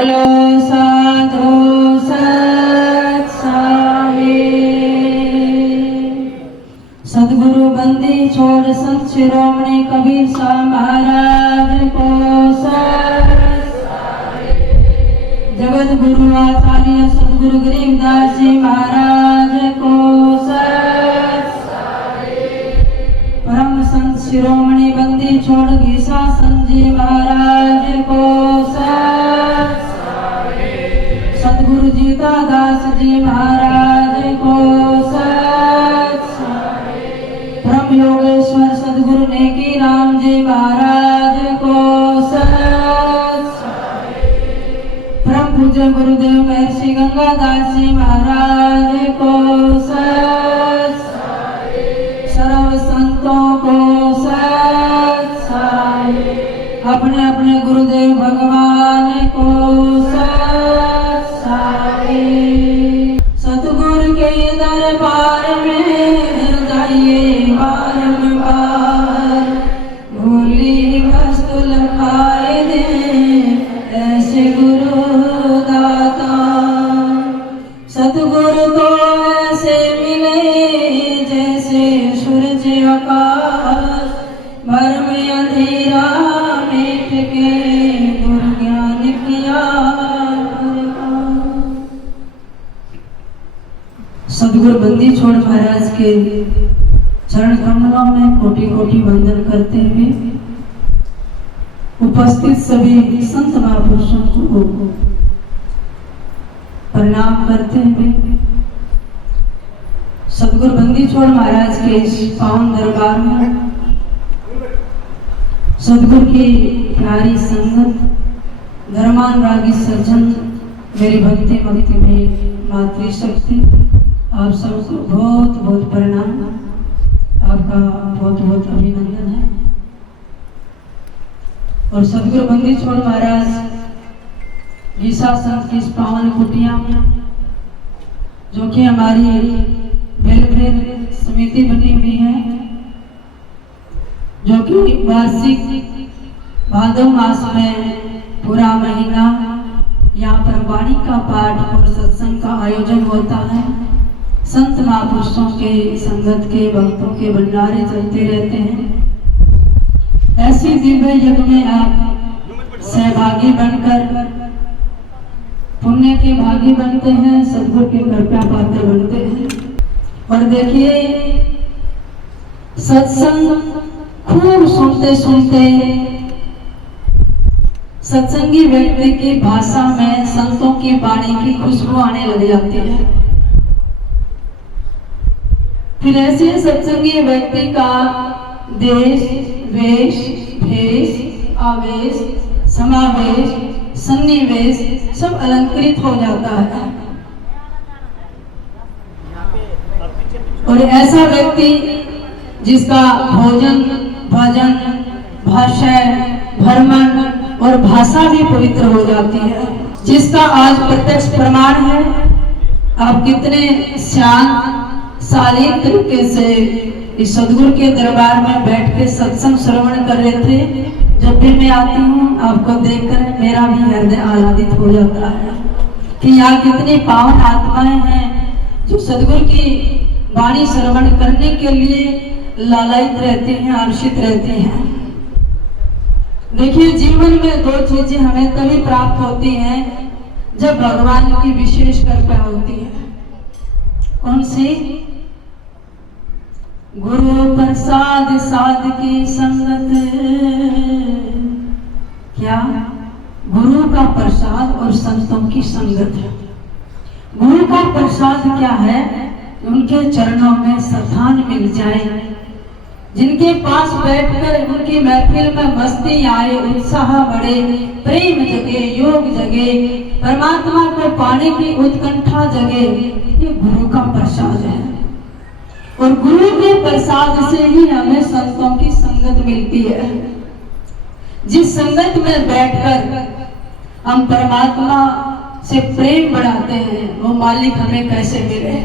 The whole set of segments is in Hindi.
बोलो साधु सत साहिब। सदगुरु बंदी छोड़ संत शिरोमणि कबीर साहब महाराज को सत साहिब। जगत गुरु आचार्य सदगुरु गरीबदास जी महाराज को सत साहिब। परम संत शिरोमणि बंदी छोड़ घीसा संत जी महाराज को सत साहिब। सदगुरु जीता दास जी महाराज को सत साहिब। परम योगेश्वर सदगुरु नेकी राम जी महाराज को सत साहिब। परम पूज्य गुरुदेव महर्षि गंगादास जी महाराज को सत साहिब। सर्व संतों को सत साहिब। अपने अपने गुरुदेव भगवान को सत साहिब। सतगुरु के दरबार में जाइए बारंबार, भोली वस्तु लखाए दे ऐसे गुरु दाता। सतगुरु को ऐसे मिले जैसे सूरज आकाश, भर में अंधेरा मिट के दुर्ज्ञान किया। सदगुरु बंदी छोड़ महाराज के चरण कमलों में कोटि कोटि वंदन करते हुए उपस्थित सभी संत महापुरुषों को प्रणाम करते हुए सदगुरु बंदी छोड़ महाराज के इस पावन दरबार में सदगुरु की प्यारी संगत, धर्मानुरागी सज्जन, मेरी भक्ति में मातृशक्ति, आप सबको बहुत बहुत प्रणाम, आपका बहुत बहुत अभिनंदन है। और सदगुरु बंदी छोड़ महाराज गीसा संत की इस पावन कुटिया में, जो कि हमारी वेलफेयर समिति बनी हुई है, जो कि वार्षिक भादव मास में पूरा महीना यहाँ पर वाणी का पाठ और सत्संग का आयोजन होता है। संत महापुरुषों के संगत के भक्तों के भंडारे चलते रहते हैं। ऐसी दिव्य यज्ञ में आप सहभागी बनकर पुण्य के भागी बनते हैं, सदगुरु के कृपा पात्र बनते हैं। और देखिए सत्संग खूब सुनते सुनते सत्संगी व्यक्ति की भाषा में संतों की वाणी की खुशबू आने लग जाती है। फिर ऐसे सत्संगी व्यक्ति का देश, वेश, भेष, आवेश, समावेश, सन्निवेश सब अलंकृत हो जाता है। और ऐसा व्यक्ति जिसका भोजन, भजन, भाषण, भ्रमण और भाषा भी पवित्र हो जाती है, जिसका आज प्रत्यक्ष प्रमाण है। आप कितने शांत शालीन तरीके से इस सदगुरु के दरबार में बैठ के सत्संग श्रवण कर रहे थे। जब भी मैं आती हूँ आपको देखकर मेरा भी हृदय आह्लादित हो जाता है कि यहाँ कितनी पावन आत्माएं हैं जो सदगुरु की वाणी श्रवण करने के लिए लालायित रहते हैं, हर्षित रहते हैं। देखिए जीवन में दो चीजें हमें तभी प्राप्त होती हैं जब भगवान की विशेष कृपा होती है। कौन सी? गुरु प्रसाद साध की संगत। क्या? गुरु का प्रसाद और संतों की संगत है। गुरु का प्रसाद क्या है? उनके चरणों में स्थान मिल जाए, जिनके पास बैठकर उनकी महफिल में मस्ती आए, उत्साह बढ़े, प्रेम जगे, योग जगे, परमात्मा को पाने की उत्कंठा जगे, ये गुरु का प्रसाद है। और गुरु के प्रसाद से ही हमें संतों की संगत मिलती है। जिस संगत में बैठकर हम परमात्मा से प्रेम बढ़ाते हैं, वो मालिक हमें कैसे मिले।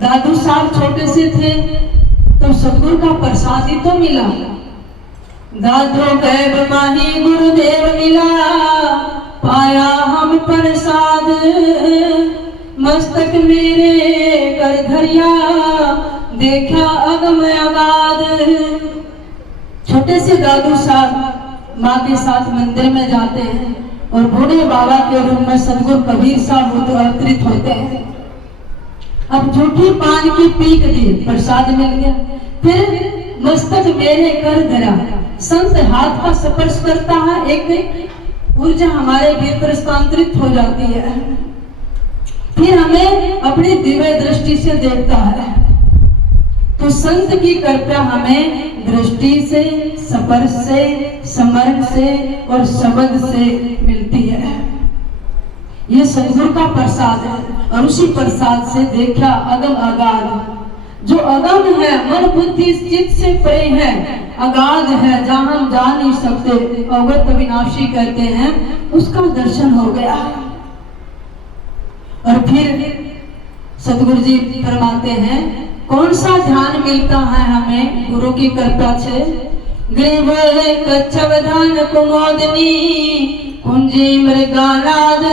दादू साहब छोटे से थे तो सदगुरु का प्रसाद ही तो मिला। दादो गैब माही गुरुदेव मिला, मस्तक मेरे कर धरिया, देखा अगम अगाध। छोटे से दादू साहब माँ के साथ मंदिर में जाते हैं और बूढ़े बाबा के रूप में सदगुरु कबीर साहब अवतरित होते हैं। अब झूठी पान की पीक दी, प्रसाद मिल गया। फिर मस्तक मेरे कर धरा, संत हाथ का स्पर्श करता है, एक ऊर्जा हमारे भीतर स्थानांतरित हो जाती है। फिर हमें अपनी दिव्य दृष्टि से देखता है। तो संत की कृपा हमें दृष्टि से, स्पर्श से, स्मरण से और शब्द से मिलती है। ये सदगुरु का प्रसाद है और उसी प्रसाद से देखा अगम अगाध। जो अगम है, मन बुद्धि चित्त से परे है, अगाध है, जहां हम जा नहीं सकते, अवगत अविनाशी कहते हैं, उसका दर्शन हो गया। और फिर सतगुरु जी फरमाते हैं, कौन सा ध्यान मिलता है हमें गुरु की कृपा से। ग्रीव कच्छवधान कुमोदनी, कुंजी मृगानाद,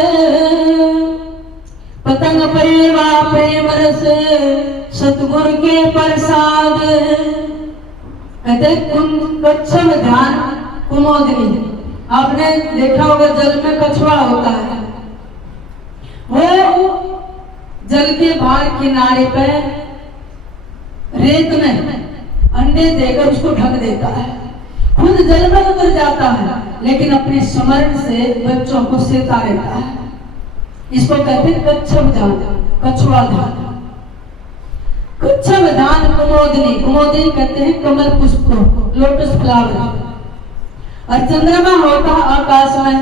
पतंग परेवा प्रेम रस, सतगुरु के प्रसाद। कहते कच्छवधान कुमोदनी, आपने देखा होगा जल में कछुआ होता है, वो जल के बाहर किनारे पर रेत में अंडे देकर उसको ढक देता है, खुद जल में उतर जाता है, लेकिन अपने स्मरण से बच्चों को सेता रहता है। इसको कहते हैं कच्छवधान, कछुआ धान। कच्छवधान कुमोदनी, कुमोदनी कहते हैं कमल पुष्प को, लोटस फ्लावर। और चंद्रमा होता है आकाश में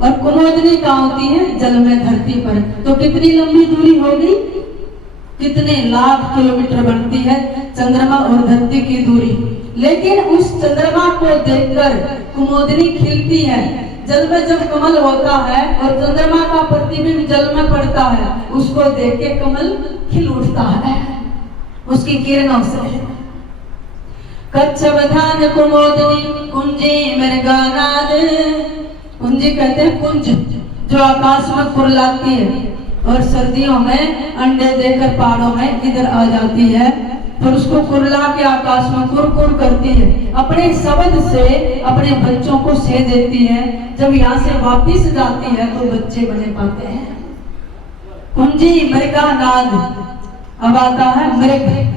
और कुमोदनी कहाँ होती है, जल में, धरती पर। तो कितनी लंबी दूरी होगी, कितने लाख किलोमीटर बनती है चंद्रमा और धरती की दूरी। लेकिन उस चंद्रमा को देखकर कुमोदनी खिलती है। जल में जब कमल होता है और चंद्रमा का प्रतिबिंब जल में पड़ता है, उसको देख के कमल खिल उठता है उसकी किरणों से। कच्छवधान कुमोदनी, कुंजी मृगानाद। कुंजी कहते हैं कुंज, जो आकाश में कुरलाती है और सर्दियों में अंडे देकर पहाड़ों में इधर आ जाती है, फिर उसको कुरला के आकाश में कुरकुर करती है, अपने शब्द से अपने बच्चों को से देती है। जब यहाँ से वापिस जाती है तो बच्चे बने पाते हैं। कुंजी मृगानाद, अब आता है मृग।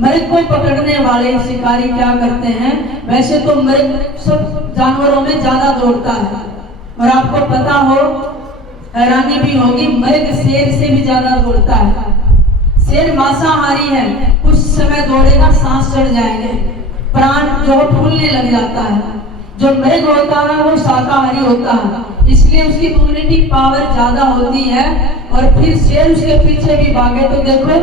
मृग को पकड़ने वाले शिकारी क्या करते हैं, वैसे तो मृग सब जानवरों में ज्यादा दौड़ता है और आपको पता हो, हैरानी भी होगी, मृग शेर से भी ज्यादा दौड़ता है। शेर मांसाहारी है, कुछ समय दौड़ेगा सांस चढ़ जाएंगे, प्राण जो फूलने लग जाता है। जो मृग होता है वो शाकाहारी होता है, इसलिए उसकी इम्यूनिटी पावर ज्यादा होती है। और फिर शेर उसके पीछे भी भागे तो देखो,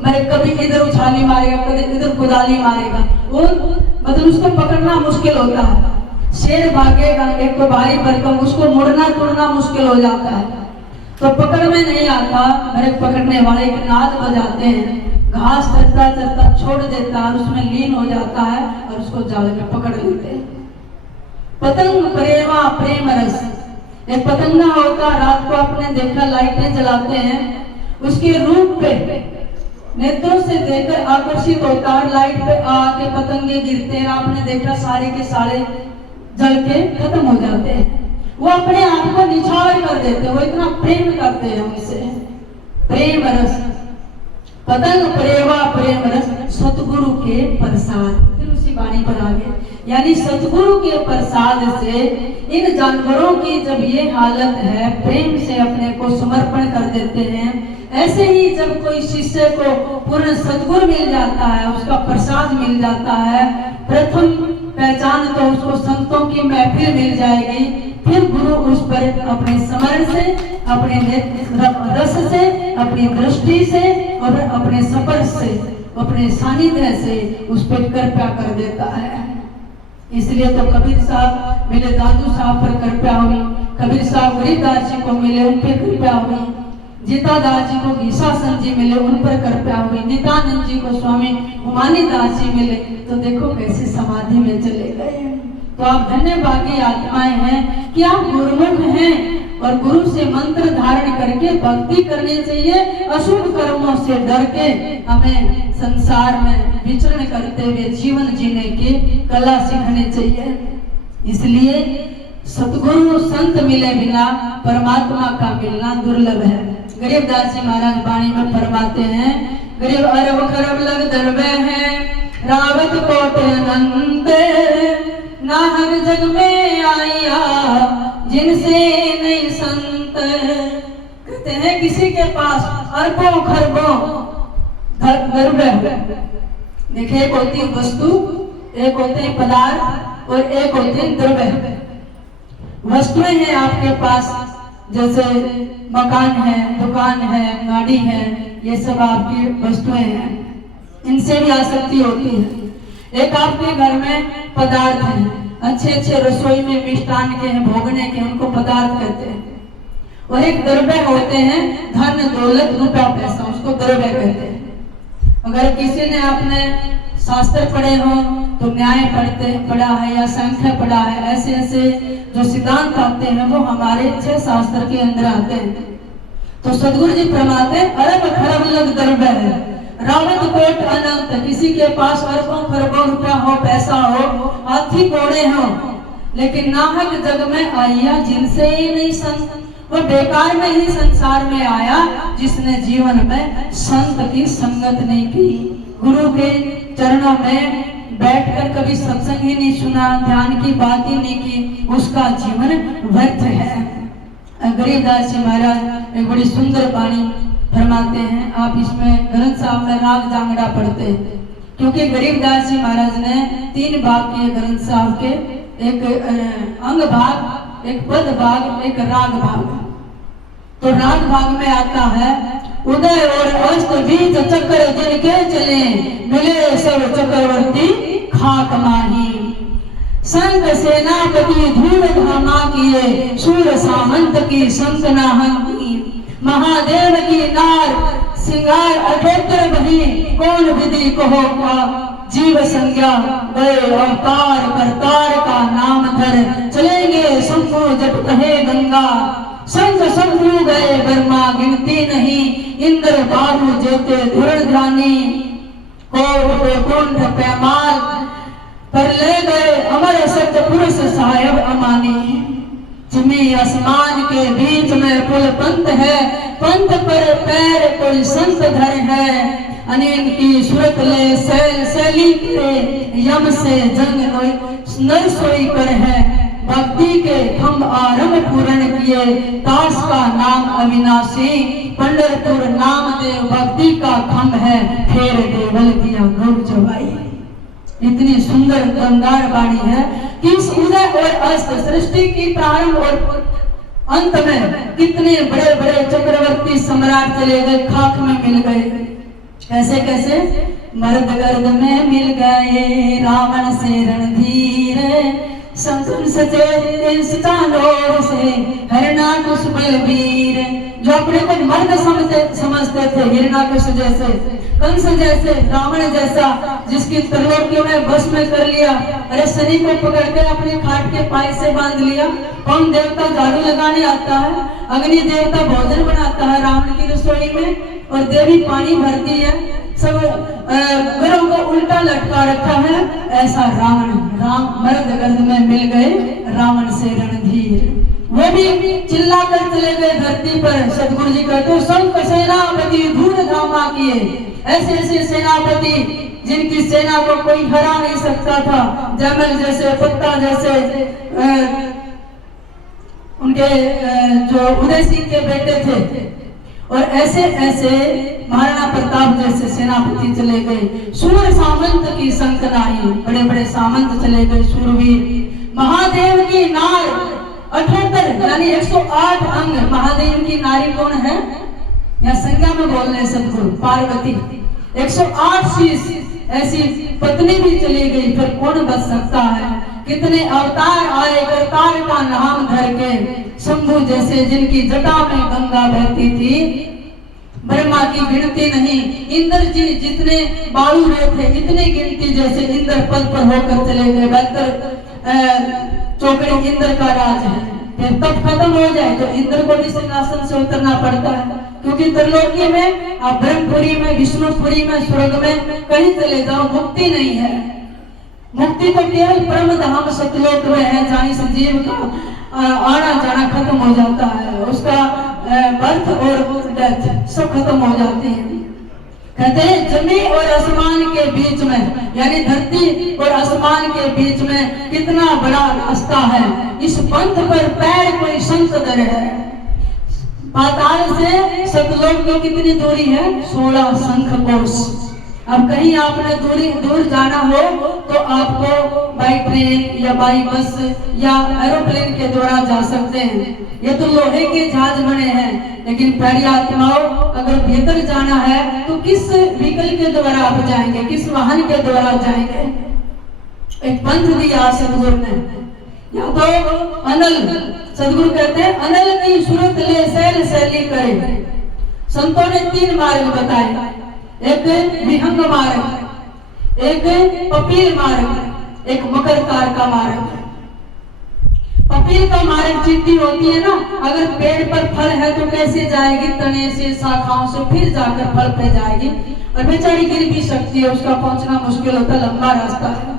मृग कभी इधर उछाली मारेगा, कभी इधर कुदाली मारेगा, वो मतलब उसको पकड़ना मुश्किल होता है। शेर भागेगा, एक तो भारी भरकम, उसको मुड़ना तोड़ना मुश्किल हो जाता है, तो पकड़ में नहीं आता। मृग पकड़ने वाले एक नाद बजाते हैं, घास चरता चरता छोड़ देता है, उसमें लीन हो जाता है और उसको जाल में पकड़ लेते हैं। पतंग परेवा प्रेम रस, एक पतंगा होता, रात को आपने देखा लाइटें जलाते हैं, उसके रूप पे नेत्रों से देखकर आकर्षित होता है, लाइट पे आके पतंगे गिरते हैं, आपने देखा सारे के सारे जल के खत्म हो जाते हैं। वो अपने आप को निछावर कर देते हैं, वो इतना प्रेम करते हैं उनसे। प्रेम रस, पतंग परेवा प्रेम रस, सतगुरु के प्रसाद। फिर उसी वाणी पर आगे, यानी सतगुरु के प्रसाद से इन जानवरों की जब ये हालत है, प्रेम से अपने को समर्पण कर देते हैं। ऐसे ही जब कोई शिष्य को पूर्ण सद्गुरु मिल जाता है, उसका प्रसाद मिल जाता है, प्रथम पहचान तो उसको संतों की महफिल मिल जाएगी। फिर गुरु उस पर अपने स्मरण से, अपने रस से, अपनी दृष्टि से और अपने स्पर्श से, अपने सानिध्य से उस पर कृपा कर देता है। इसलिए तो कबीर साहब मिले, दादू साहब पर कृपा हुई, कबीर साहब गरीबदास जी को मिले, उन पर कृपा हुई, जीतादास जी को घीसासन जी मिले, उन पर कृपा हुई, नित्यानंद जी को स्वामी उमानीदास जी मिले, तो देखो कैसे समाधि में चले गए। तो आप धन्य भागी आत्माएं हैं कि आप गुरुमुख हैं और गुरु से मंत्र धारण करके भक्ति करनी चाहिए। अशुभ कर्मों से डर के हमें संसार में विचरण करते हुए जीवन जीने की कला सीखनी चाहिए। इसलिए सतगुरु संत मिले बिना परमात्मा का मिलना दुर्लभ है। गरीबदास जी महाराज वाणी में फरमाते हैं, गरीब अरब खरब लग दरबे हैं, रावत कोट अनंत, ना हर जग में आया जिनसे नहीं संत। कहते हैं किसी के पास अरबों खरबों दरबे, देखिए एक होती है वस्तु, एक होते हैं पदार्थ और एक होते हैं द्रव्य। वस्तुएं हैं आपके पास, जैसे मकान है, दुकान है, गाड़ी है, ये सब आपकी वस्तुएं हैं, इनसे भी आसक्ति होती है। एक आपके घर में पदार्थ हैं, अच्छे अच्छे रसोई में मिष्टान के हैं, भोगने के, उनको पदार्थ कहते हैं। और एक द्रव्य होते हैं, धन दौलत रुपया पैसा, उसको द्रव्य कहते हैं। अगर किसी ने आपने शास्त्र पढ़े हो तो न्याय पढ़ा है या संख्या पढ़ा है, ऐसे ऐसे जो सिद्धांत आते हैं वो हमारे 6 शास्त्र के अंदर आते हैं। तो सदगुरु जी फरमाते हैं अरब खरब लग द्रव्य है, रावत कोट अनंत, किसी के पास अरबों खरबों रुपया हो, पैसा हो, हाथी घोड़े हो, लेकिन नाहक जग में आया जिनसे ही नहीं संत। वो बेकार में ही संसार में आया जिसने जीवन में संत की संगत नहीं की, गुरु के चरणों में बैठकर कभी सत्संग ही नहीं सुना, ध्यान की बात ही नहीं की, उसका जीवन व्यर्थ है। गरीबदास जी महाराज एक बड़ी सुंदर वाणी फरमाते हैं, आप इसमें ग्रंथ साहब में राग जांगड़ा पढ़ते हैं, क्योंकि गरीबदास जी महाराज ने 3 भाग किए ग्रंथ साहब के, एक अंग भाग, एक पद भाग, एक राग भाग। तो राग भाग में आता है, उदय और अस्त बीच चक्र जिनके चले, मिले सब चक्रवर्ती खाक माही। संत सेनापति धूल धामा किए, सूर सामंत की संत नाहंती। महादेव की नार सिंगार अठोत्तर बही, कौन विधि कहो का जीव संज्ञा। गए अवतार करतार का नाम धर, चलेंगे शंभु जट कहे गंगा। संत शंभु गए ब्रह्मा गिनती नहीं, इंद्र बाबू जेते धुरंधानी। कुंठ पैमाल पर ले गए, अमर सत्य पुरुष साहेब अमानी। जिमी आसमान के बीच में पुल पंथ है, पंथ पर पैर कोई संत धर है। अनिल की सुरत ले सैल सैली करे, यम से जंग नर सोई कर है। भक्ति के खम्भ आरंभ पूर्ण किए, दास का नाम अविनाशी। पंढरपुर नाम देव भक्ति का खम्भ है, फेर देवल दिया गौ जवाई। इतनी सुंदर दमदार वाणी है कि इस उदय और अस्त, सृष्टि की प्रारंभ और अंत में कितने बड़े बड़े चक्रवर्ती सम्राट चले गए, खाक में मिल गए। कैसे कैसे? मर्द गर्द में मिल गए, रावण से रणधीर। संतन सचे सितानोर से हिरणाकुश बलवीर। जो अपने को मर्द समझते थे, हिरणाकुश जैसे, कंस जैसे, रावण जैसा, जिसकी त्रिलोकियों में बस में कर लिया। अरे शनि को पकड़ के अपने खाट के पाए से बांध लिया। कौन देवता झाड़ू लगाने आता है, अग्नि देवता भोजन बनाता है रावण की रसोई में, और देवी पानी भरती है। सब घरों को उल्टा लटका रखा है। ऐसा रावण, राम मर्द गर्द में मिल गए, रावण से रणधीर। वो भी चिल्ला कर चले गए धरती पर। सदगुरु जी कहते हैं संत सेनापति धूल धामा किए। ऐसे ऐसे सेनापति जिनकी सेना को कोई हरा नहीं सकता था, जमल जैसे, पत्ता जैसे, उनके जो उदय सिंह के बेटे थे, और ऐसे ऐसे महाराणा प्रताप जैसे सेनापति चले गए। सूर सामंत की संत नाही, बड़े बड़े सामंत चले गए, सूरवीर। महादेव की नार 78 यानी 108 अंग। महादेव की नारी कौन है? या संज्ञा में बोल रहे सदगुरु, पार्वती। 108 शीश ऐसी पत्नी भी चली गई, फिर कौन बच सकता है? कितने अवतार आए करतार का नाम धर के। शंभु जैसे जिनकी जटा में गंगा बहती थी, ब्रह्मा की गिनती नहीं। इंद्र जी जितने बालू थे, इतनी गिनती जैसे इंद्र पद पर होकर चले गए। बेहतर चौकड़ी इंद्र का राज है। फिर तप खत्म हो जाए तो इंद्र को भी सिंहासन से उतरना पड़ता है, क्योंकि त्रिलोकी में, आप ब्रह्मपुरी में, विष्णुपुरी में, स्वर्ग में कहीं चले जाओ, मुक्ति नहीं है। मुक्ति तो केवल परम धाम सतलोक में है, जहाँ इस जीव का आना जाना खत्म हो जाता है, उसका बर्थ और डेथ सब खत्म हो जाती है। कहते हैं जमीन और आसमान के बीच में, यानी धरती और आसमान के बीच में कितना बड़ा रास्ता है, इस पंथ पर पैर कोई संत दर है। पाताल से सतलोक की कितनी दूरी है? 16 शंख कोश। अब कहीं आपने दूर जाना हो तो आपको बाई ट्रेन या बाई बस या एरोप्लेन के द्वारा जा सकते हैं। ये तो लोहे के जहाज बने हैं, लेकिन प्यारी आत्माओं, अगर भीतर जाना है तो किस व्हीकल के द्वारा आप जाएंगे, किस वाहन के द्वारा जाएंगे? एक पंथ दिया सदगुरु ने, या तो अनल, सदगुरु कहते हैं अनल की सूरत ले सैल सैली करे। संतों ने 3 मार्ग बताए, एक विहंग मार्ग, एक पपील मार्ग, एक मकरकार का मार्ग। पपील का मार्ग चींटी होती है ना, अगर पेड़ पर फल है तो कैसे जाएगी? तने से, शाखाओं से, फिर जाकर फल पे जाएगी, और बेचारी गिर भी सकती है, उसका पहुंचना मुश्किल होता है, लंबा रास्ता है।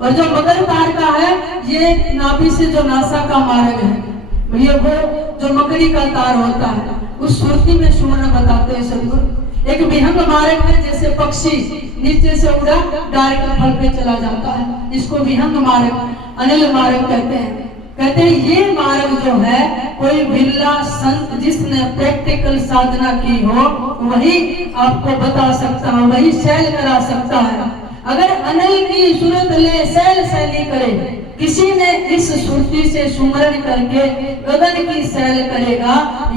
और जो मकरकार का है, ये नाभि से जो नासा का मार्ग है, ये वो जो मकड़ी का तार होता है, उस सुरती में सुवर्ण बताते हैं सदगुरु। एक विहंग मार्ग है, जैसे पक्षी नीचे से उड़ा डायरेक्ट फल पे चला जाता है, इसको विहंग मार्ग, अनिल मार्ग कहते हैं। कहते हैं ये मार्ग जो है, कोई बिरला संत जिसने प्रैक्टिकल साधना की हो वही आपको बता सकता है, वही सैल करा सकता है। अगर अनिल की सूरत ले सैल सैली करे, किसी ने इस सुरती से सुमरण करके गगन की सैल करेगा,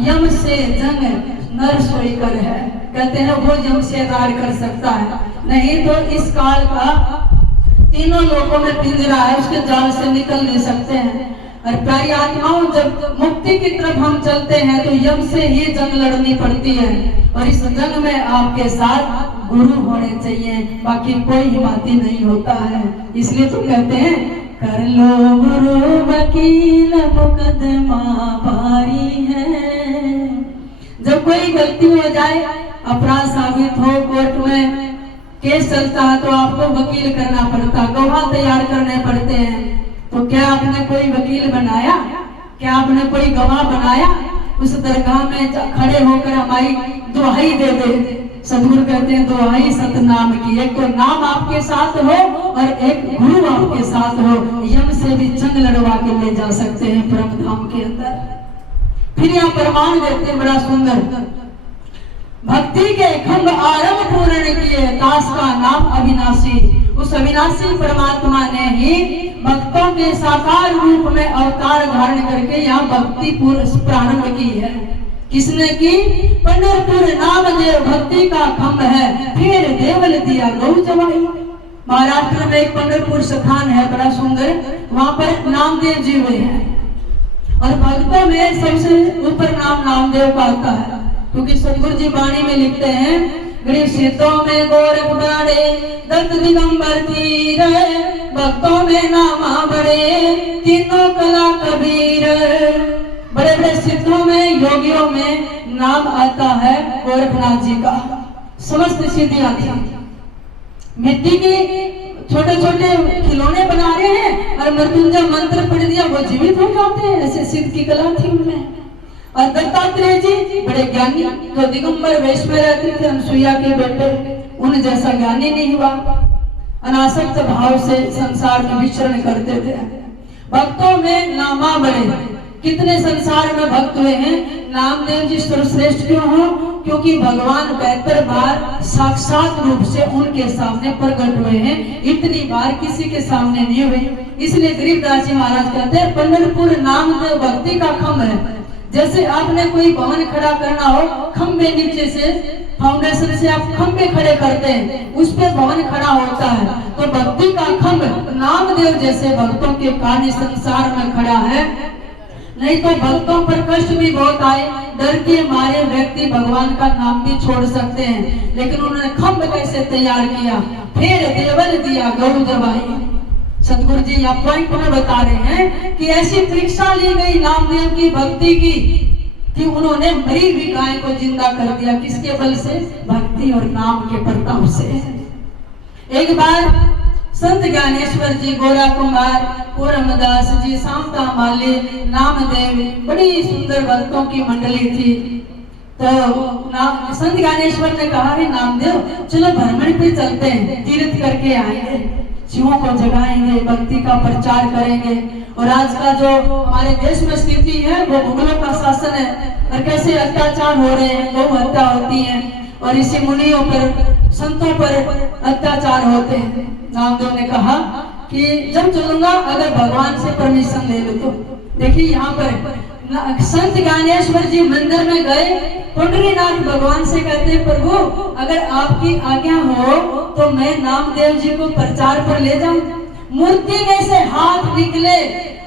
यम से जंग नर सोई कर है। कहते हैं वो यम से रार कर सकता है, नहीं तो इस काल का तीनों लोगों में पिंजरा है, उसके जाल से निकल नहीं सकते हैं। और प्यारी आत्माओं, जब मुक्ति की तरफ हम चलते हैं तो यम से ही जंग लड़नी पड़ती है, और इस जंग में आपके साथ गुरु होने चाहिए, बाकी कोई हिमाती नहीं होता है। इसलिए तो कहते हैं कर लो गुरु वकील मुकदमा भारी है। जब कोई गलती हो जाए, अपराध साबित हो, कोर्ट में केस चलता है तो आपको वकील करना पड़ता, गवाह तैयार करने पड़ते हैं। तो क्या आपने कोई वकील बनाया? क्या आपने कोई गवाह बनाया? उस दरगाह में खड़े होकर हमारी दुहाई दे दे। सदगुरु कहते हैं दुहाई सतनाम की, एक तो नाम आपके साथ हो और एक गुरु आपके साथ हो, यम से भी जंग लड़वा के ले जा सकते हैं परम धाम के अंदर। फिर यहाँ प्रमाण देते हैं बड़ा सुंदर, भक्ति के खंभ आरंभ पूर्ण किए, दास का नाम अविनाशी। उस अविनाशी परमात्मा ने ही भक्तों के साकार रूप में अवतार धारण करके यहाँ भक्ति प्रारंभ की है। किसने की? पंढरपुर नामदेव भक्ति का खंभ है, फिर देवल दिया गौ जवाई। महाराष्ट्र में एक पंढरपुर स्थान है बड़ा सुंदर, वहां पर नामदेव जी हुए हैं, और भक्तों में सबसे ऊपर नाम नामदेव का आता है, क्योंकि सदगुरु जी वाणी में लिखते हैं गरीब सीतों में गोरख बड़े, दत्त दिगंबर तीर, भक्तों में नामा बड़े, तीनों कला कबीर। बड़े बड़े सिद्धों में, योगियों में नाम आता है गोरखनाथ जी का। समस्त सिद्धियां थी। मिट्टी के छोटे छोटे खिलौने बना रहे हैं और मृत्युंजय मंत्र पढ़ दिया, वो जीवित हो जाते हैं, ऐसे सिद्ध की कला थी उनमें। और दत्तात्रेय जी बड़े ज्ञानी, जो दिगंबर वेश में रहते थे, अनसुईया के बेटे, उन जैसा ज्ञानी नहीं हुआ। अनासक्त भाव से संसार में विचरण करते थे। भक्तों में नामा बड़े, कितने संसार में भक्त हुए हैं। नामदेव जी सर्वश्रेष्ठ क्यों हो? क्योंकि भगवान 72 बार साक्षात रूप से उनके सामने प्रकट हुए हैं, इतनी बार किसी के सामने नहीं हुए। इसलिए गरीबदास जी महाराज कहते हैं पंढरपुर नामदेव भक्ति का खंभ है। जैसे आपने कोई भवन खड़ा करना हो, खंभे नीचे से, फाउंडेशन से आप खंभे खड़े करते हैं, उस पे भवन खड़ा होता है। तो भक्ति का खंभ नामदेव जैसे भक्तों के कारण संसार में खड़ा है। नहीं तो भक्तों पर कष्ट भी बहुत आए, डर के मारे व्यक्ति भगवान का नाम भी छोड़ सकते हैं, लेकिन उन्होंने खंभ कैसे तैयार किया? फिर देवल दिया गौ जवाई। सतगुरु जी यहाँ पॉइंट में बता रहे हैं कि ऐसी परीक्षा ली गई नामदेव की भक्ति की कि उन्होंने मरी हुई गाय को जिंदा कर दिया। किसके बल से? भक्ति और नाम के प्रताप से। एक बार संत ज्ञानेश्वर जी, गोरा कुमार, पूरमदास जी, शांता माली, नामदेव, बड़ी सुंदर भक्तों की मंडली थी। तो संत ज्ञानेश्वर ने कहा, हे नामदेव चलो भ्रमण पे चलते हैं, तीर्थ करके आएंगे, शिवों को जगाएंगे, भक्ति का प्रचार करेंगे। और आज का जो हमारे देश में स्थिति है वो मुगलों का शासन है और कैसे अत्याचार हो रहे हैं, गौ हत्या होती है और ऋषि मुनियों पर, संतों पर अत्याचार होते हैं। नामदेव ने कहा कि जब चलूंगा अगर भगवान से परमिशन ले लो तो। देखिए यहाँ पर संत ज्ञानेश्वर जी मंदिर में गए, पुंडरीनाथ भगवान से कहते, प्रभु अगर आपकी आज्ञा हो तो मैं नामदेव जी को प्रचार पर ले जाऊं। मूर्ति में से हाथ निकले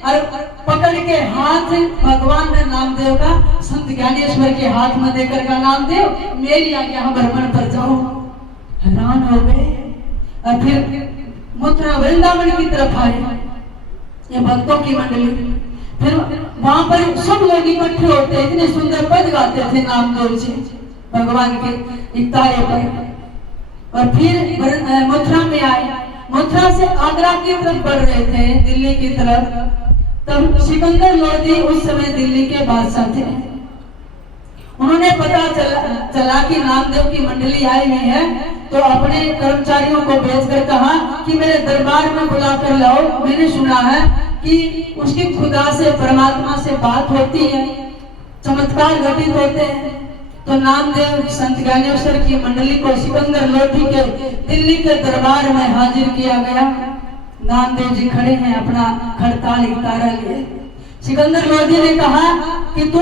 और पकड़ के हाथ भगवान ने नामदेव का संत ज्ञानेश्वर के हाथ में देकर का, नामदेव मेरी आज्ञा भ्रमण पर जाओ। हैरान हो गए और फिर मथुरा वृंदावन की तरफ आए, ये भक्तों की मंडली। फिर वहां पर सब लोग इकट्ठे होते, इतने सुंदर पद गाते थे नामदेव जी भगवान के इकतारे पर। और फिर मथुरा में आए, मथुरा से आगरा की तरफ बढ़ रहे थे, दिल्ली की तरफ। तब सिकंदर लोधी उस समय दिल्ली के बादशाह थे। उन्होंने पता चला कि नामदेव की मंडली आई हुई है, तो अपने कर्मचारियों को भेजकर कहा कि मेरे दरबार में बुलाकर लाओ, मैंने सुना है कि उसकी खुदा से, परमात्मा से बात होती है, चमत्कार घटित होते हैं। तो नामदेव संत ज्ञानेश्वर की मंडली को सिकंदर लोधी के दिल्ली के दरबार में हाजिर किया गया। नामदेव जी खड़े हैं, अपना खड़ताल इतारा लिए। सिकंदर लोधी ने कहा कि तू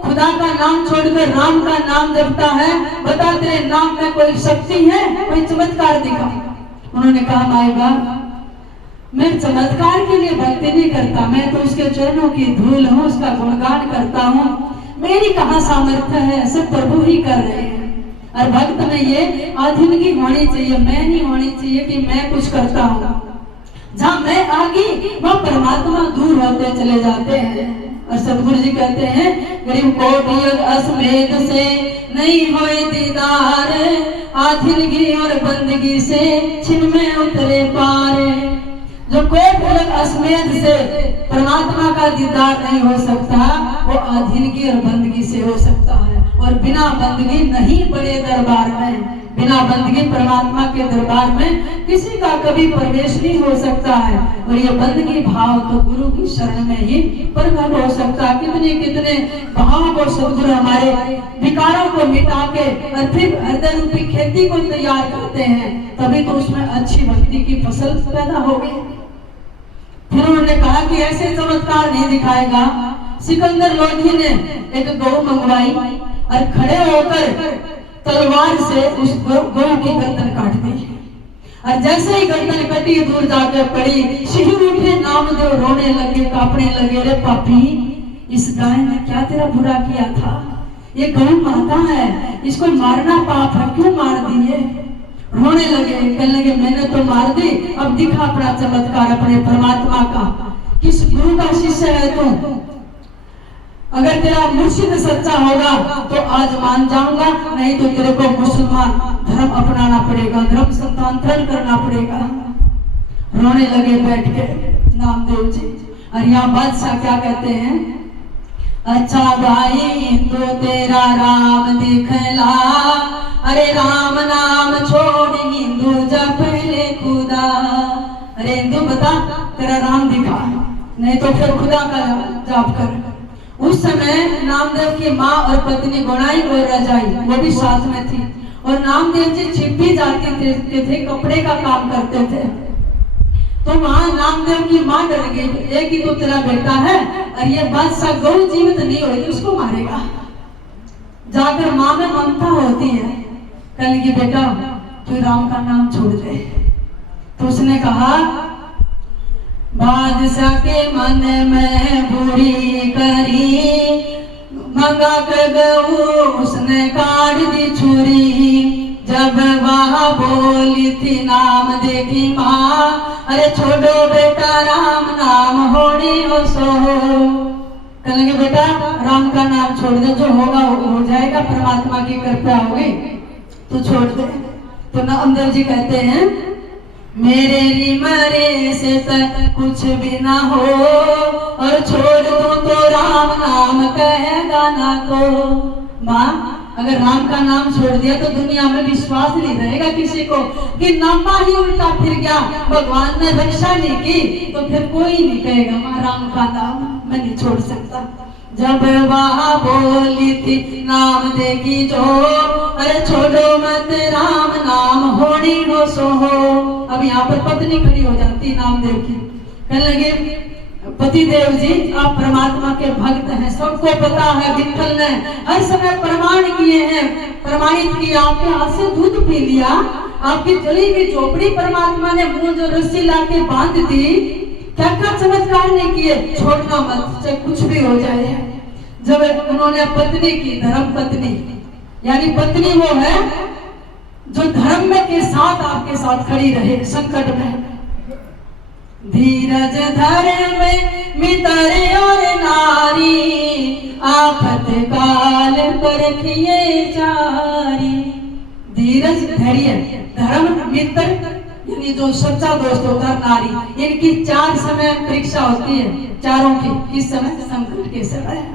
खुदा का नाम छोड़कर राम का नाम जपता है, बता तेरे नाम में कोई शक्ति है, कोई चमत्कार दिखा। उन्होंने कहा, माएगा मैं चमत्कार के लिए भक्ति नहीं करता, मैं तो उसके चरणों की धूल हूँ, उसका गुणगान करता हूँ। मेरी कहाँ सामर्थ्य है, सब प्रभु ही कर रहे हैं। और भक्त में ये आधुनिकी होनी चाहिए, मैं नहीं होनी चाहिए कि मैं कुछ करता हूँ। जहाँ मैं आगे वहाँ परमात्मा दूर होते चले जाते हैं। और सतगुरु जी कहते हैं, गरीब कोटि असमेत से नहीं होए दीदार, आधिनगी और बंदगी से छिन में उतरे पार। जो कोट असमेत से परमात्मा का दीदार नहीं हो सकता, वो आधीनगी और बंदगी से हो सकता है। और बिना बंदगी नहीं बड़े दरबार में, बिना बंदगी परमात्मा के दरबार में किसी का कभी प्रवेश नहीं हो सकता है। और ये बंदगी भाव तो गुरु की शरण में ही प्रकट हो सकता है। कितने कितने भावों को सद्गुरु हमारे विकारों को मिटा के और फिर हृदय रूपी खेती को तैयार करते हैं, तभी तो उसमें अच्छी भक्ति की फसल पैदा होगी। फिर उन्होंने कहा कि ऐसे चमत्कार नहीं दिखाएगा। सिकंदर लोधी ने एक गौ मंगवाई और खड़े होकर तलवार से उस गौ की गर्दन काट दी। और जैसे ही गर्दन कटी, दूर जाकर पड़ी, शिहर उठे नामदेव, रोने लगे, कांपने लगे, रे पापी, इस गाय ने क्या तेरा बुरा किया था? ये गौ माता है, इसको मारना पाप है, क्यों मार दिए? रोने लगे, कहने लगे मैंने तो मार दी, अब दिखा अपना चमत्कार अपने परमात्मा का। किस गुरु का शिष्य है तू? अगर तेरा मुर्शिद सच्चा होगा तो आज मान जाऊंगा, नहीं तो तेरे को मुसलमान धर्म अपनाना पड़ेगा, धर्म संतांतरण करना पड़ेगा। रोने लगे बैठ के नामदेव जी। और यहाँ बादशाह क्या कहते हैं, अच्छा भाई तो तेरा राम दिखला, अरे राम नाम छोड़ हिंदू जप ले खुदा। अरे हिंदू बता, तेरा राम दिखा, नहीं तो फिर खुदा का जाप कर। उस समय नामदेव की माँ और पत्नी गोनाई और रजाई वो भी साथ में थी। और नामदेव जी छिप भी जाते थे, कपड़े का काम करते थे। तो वहां नामदेव की माँ डर गई, एक ही तो तेरा बेटा है और ये बादशाह गौ जीवित नहीं होगी, उसको मारेगा। जाकर माँ में ममता होती है, कहने की बेटा तू राम का नाम छोड़ दे। तो उसने कहा, बादशाह के मन में बुरी करी, मंगा कर गऊ उसने काट दी छुरी। जब वह बोली थी नाम देगी माँ, अरे छोड़ो बेटा राम नाम होनी हो सो। कहेंगे बेटा राम का नाम छोड़ दे, जो होगा हो जाएगा, परमात्मा की कृपा होगी तो छोड़ दे। तो नामदेव जी कहते हैं मेरे रिमरे से कुछ भी ना हो, और छोड़ दो तो राम नाम कहेगा ना को। माँ अगर राम का नाम छोड़ दिया तो दुनिया में विश्वास नहीं रहेगा किसी को कि नामा ही उल्टा फिर गया, भगवान ने रक्षा नहीं की, तो फिर कोई नहीं कहेगा माँ राम का नाम मैं नहीं छोड़ सकता। जब वह बोली थी नाम देगी जो, अरे छोड़ो मत राम नाम होनी हो सो हो। अब यहाँ पर पत्नी खड़ी हो जाती नामदेव की, कहने लगे पति देव जी आप परमात्मा के भक्त हैं, सबको पता है विठल ने हर समय प्रमाण किए हैं, प्रमाणित किया, आपके हाथ से दूध पी लिया, आपकी जली हुई झोपड़ी परमात्मा ने मुंह जो रस्सी ला के बांध दी, क्या क्या चमत्कार नहीं किए, छोड़ना मत चाहे कुछ भी हो जाए। जब उन्होंने पत्नी की धर्म पत्नी, यानी पत्नी वो है जो धर्म के साथ आपके साथ खड़ी रहे संकट में। धीरज धर्म मितरे और नारी, आफत काल परखिए जारी। धीरज धैर्य धर्म मित्र यानी जो सच्चा दोस्त होता है नारी, इनकी 4 समय परीक्षा होती है, चारों की। किस समय? संकट के समय।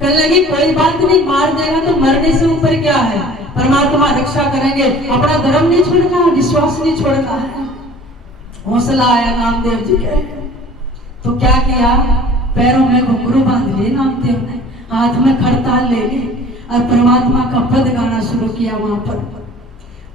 कहने लगी कोई बात नहीं, मार देगा तो मरने से ऊपर क्या है, परमात्मा रक्षा करेंगे, अपना धर्म नहीं छोड़ना, विश्वास नहीं छोड़ना है। हौसला आया नामदेव जी के, तो क्या किया, पैरों में घुंघरू बांध लिए नामदेव ने, हाथ में खड़ताल ले ली और परमात्मा का पद गाना शुरू किया। वहां पर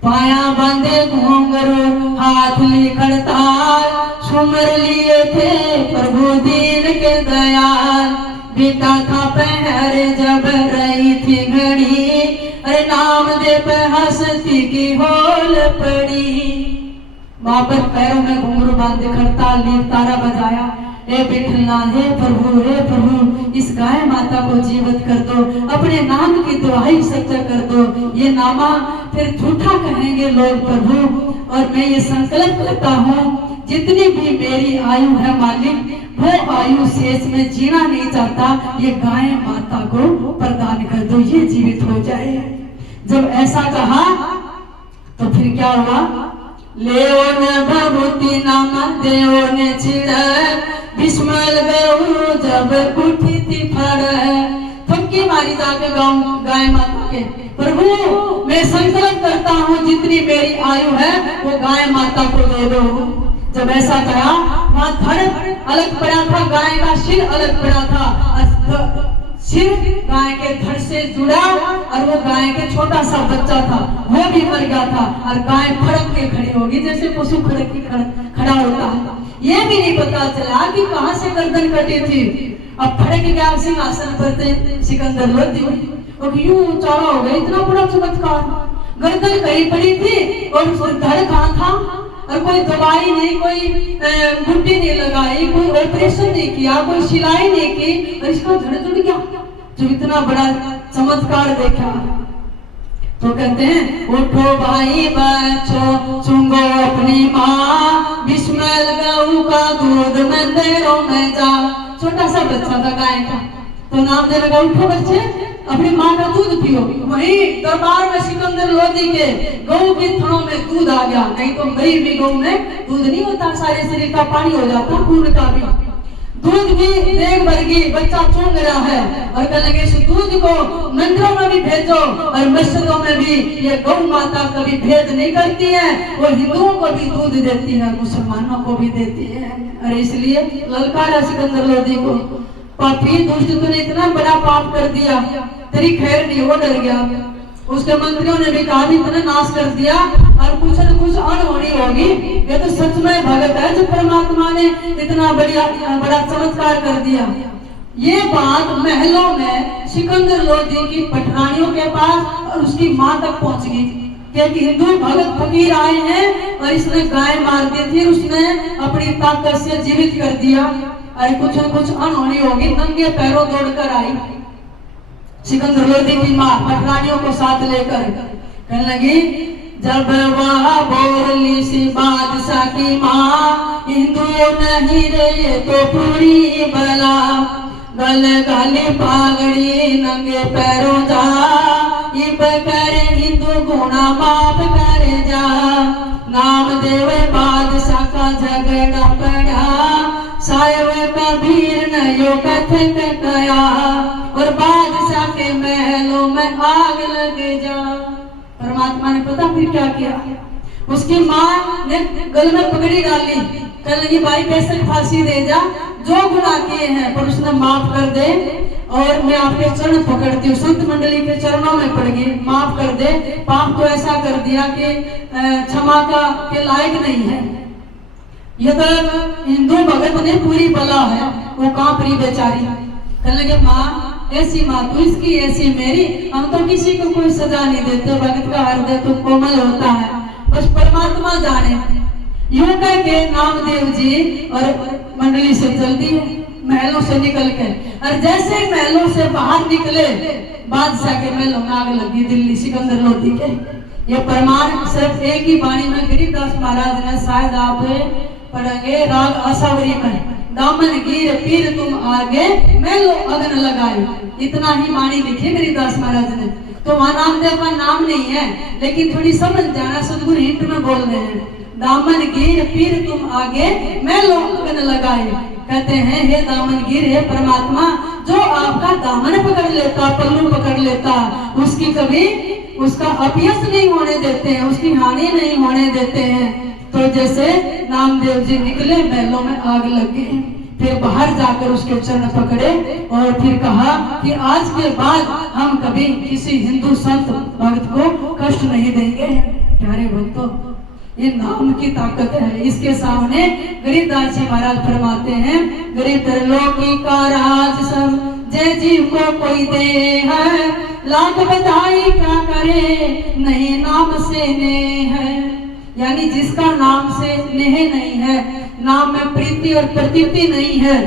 पाया बांधे घुंघरू हाथ ली खड़ताल, सुमर लिए थे प्रभु दीन के दयाल। बेटा था पहर जब रही थी घड़ी, अरे नामदेव पे हंसती की होल पड़ी। वहां पर पैरों में घुंघरू बांधे खड़ताल ली, तारा बजाया, हे विठलनाथ हे प्रभु इस गाय माता को जीवित कर दो, अपने नाम की दुहाई सच्चा कर दो, ये नामा फिर झूठा कहेंगे लोग प्रभु। और मैं ये संकल्प करता हूँ जितनी भी मेरी आयु है मालिक, वो आयु शेष में जीना नहीं चाहता, ये गाय माता को प्रदान कर दो, ये जीवित हो जाए। जब ऐसा कहा तो फिर क्या हुआ, लेओ न भभूति नाम देओ ने छिड़, बिस्मल गऊ जब उठी थी फड़। थपकी मारी जाके गाय माता के, प्रभु मैं संकल्प करता हूँ जितनी मेरी आयु है वो गाय माता को दे दो। जब ऐसा कहा वहाँ धड़ अलग पड़ा था, गाय का सिर अलग पड़ा था, सिर गाय के धड़ से जुड़ा और वो गाय के छोटा सा बच्चा था वो भी मर गया था, और गाय फड़क के खड़ी होगी जैसे पशु फड़क के खड़ा होता है। ये भी नहीं पता चला कि कहां से गर्दन कटी थी। अब फड़क गया सिंहासन पर थे सिकंदर लोधी, और यूं चारा हो गया, इतना बड़ा चमत्कार, गर्दन कहीं पड़ी थी और धड़ कहां था, और कोई दवाई नहीं, कोई गुड्डी नहीं लगाई, कोई ऑपरेशन नहीं किया, कोई सिलाई नहीं की, और इसका धड़ जुड़ गया। जो इतना बड़ा चमत्कार देखा तो कहते हैं उठो भाई बच्चों सुंगो अपनी माँ, बिस्मिल गऊ का दूध मंदिरों में जा। छोटा सा बच्चा था गाय का, तो नाम दे लगा उठो बच्चे अपनी माँ का दूध पियो। वहीं दरबार में सिकंदर लोधी के गऊ के थनों में दूध आ गया, नहीं तो गई भी गऊ में दूध नहीं होता, सारे शरीर का पानी हो जाता, खून का भी दूध भी देख वर्गी बच्चा चूंग रहा है, और कहने इस दूध को मंदिरों में भी भेजो और मस्जिदों में भी। ये गौ माता कभी भेद नहीं करती है, वो हिंदुओं को भी दूध देती है, मुसलमानों को भी देती है। और इसलिए ललकारा सिकंदर लोधी को, पापी दुष्ट तूने इतना बड़ा पाप कर दिया, तेरी खैर नहीं, वो डर गया। उसके मंत्रियों ने भी कहा इतना नाश कर दिया और कुछ न कुछ अनहोनी होगी, ये तो सच में भगत है जो परमात्मा ने इतना बड़ा चमत्कार कर दिया। ये बात महलों में सिकंदर लोधी की पटरानियों के पास और उसकी मां तक पहुंच गई, क्योंकि हिंदू भगत फकीर आए हैं और इसने गाय मार दी थी, उसने अपनी ताकत से जीवित कर दिया, और कुछ न कुछ अनहोनी होगी। नंगे पैरों दौड़कर आई सिकंदर लोधी की मां पटरानियों को साथ लेकर, कहने लगी जब वह बोली सी बादशाह की माँ, हिंदू नहीं रहे तो पूरी बला, गल गली पागड़ी नंगे पैरों जा, इब करे हिंदू गुना माफ करे जा। नामदेव बादशाह का झगड़ा पड़ा, साहेब कबीर ने यो कथन कया, और बादशाह के महलों में आग लग जा। परमात्मा ने पता फिर क्या किया, उसकी माँ ने गल में पगड़ी डाली, कहने लगी भाई कैसे फांसी दे जा, जो गुनाह किए हैं पर उसने माफ कर दे, और मैं आपके चरण पकड़ती हूँ, संत मंडली के चरणों में पड़ गई, माफ कर दे, पाप तो ऐसा कर दिया कि क्षमा का के लायक नहीं है। ये तो हिंदू भगत ने पूरी बला है, वो कांप रही बेचारी, कहने लगे माँ ऐसी माँ तू इसकी ऐसी मेरी, हम तो किसी को कोई सजा नहीं देते, भगत का हृदय तो कोमल होता है, बस परमात्मा जाने। यूं कह के नामदेव जी और मंडली से चलती है महलों से निकल के, और जैसे महलों से बाहर निकले बादशाह के महलों में आग लगी, दिल्ली सिकंदर लोधी के। ये प्रमाण सिर्फ एक ही वाणी में गरीबदास महाराज ने, शायद आप पढ़ेंगे राग आसावरी में, दामन गिर पीर तुम आगे महलो अग्न लगाए, इतना ही वाणी लिखी गरीबदास महाराज ने। तो वहां नामदेव का नाम नहीं है, लेकिन थोड़ी समझ जाना, सदगुरु हिंट में बोल रहे हैं, दामन गिर पीर तुम आगे महलो अग्न लगाए। कहते हैं हे दामन गिर, हे परमात्मा, जो आपका दामन पकड़ लेता, पल्लू पकड़ लेता, उसकी कभी उसका अपयश नहीं होने देते हैं, उसकी हानि नहीं होने देते हैं। तो जैसे नामदेव जी निकले महलों में आग लग गई, फिर बाहर जाकर उसके चरण पकड़े और फिर कहा कि आज के बाद हम कभी किसी हिंदू संत भक्त को कष्ट नहीं देंगे। प्यारे भक्तों, ये नाम की ताकत है, इसके सामने गरीबदास जी महाराज फरमाते हैं, गरीब त्रिलोकी का राज सब जय जीव को कोई दे है, लाख बधाई क्या करे नहीं नाम से नेह है। यानी जिसका नाम से नेह नहीं है, नाम में प्रीति और प्रतीति नहीं है,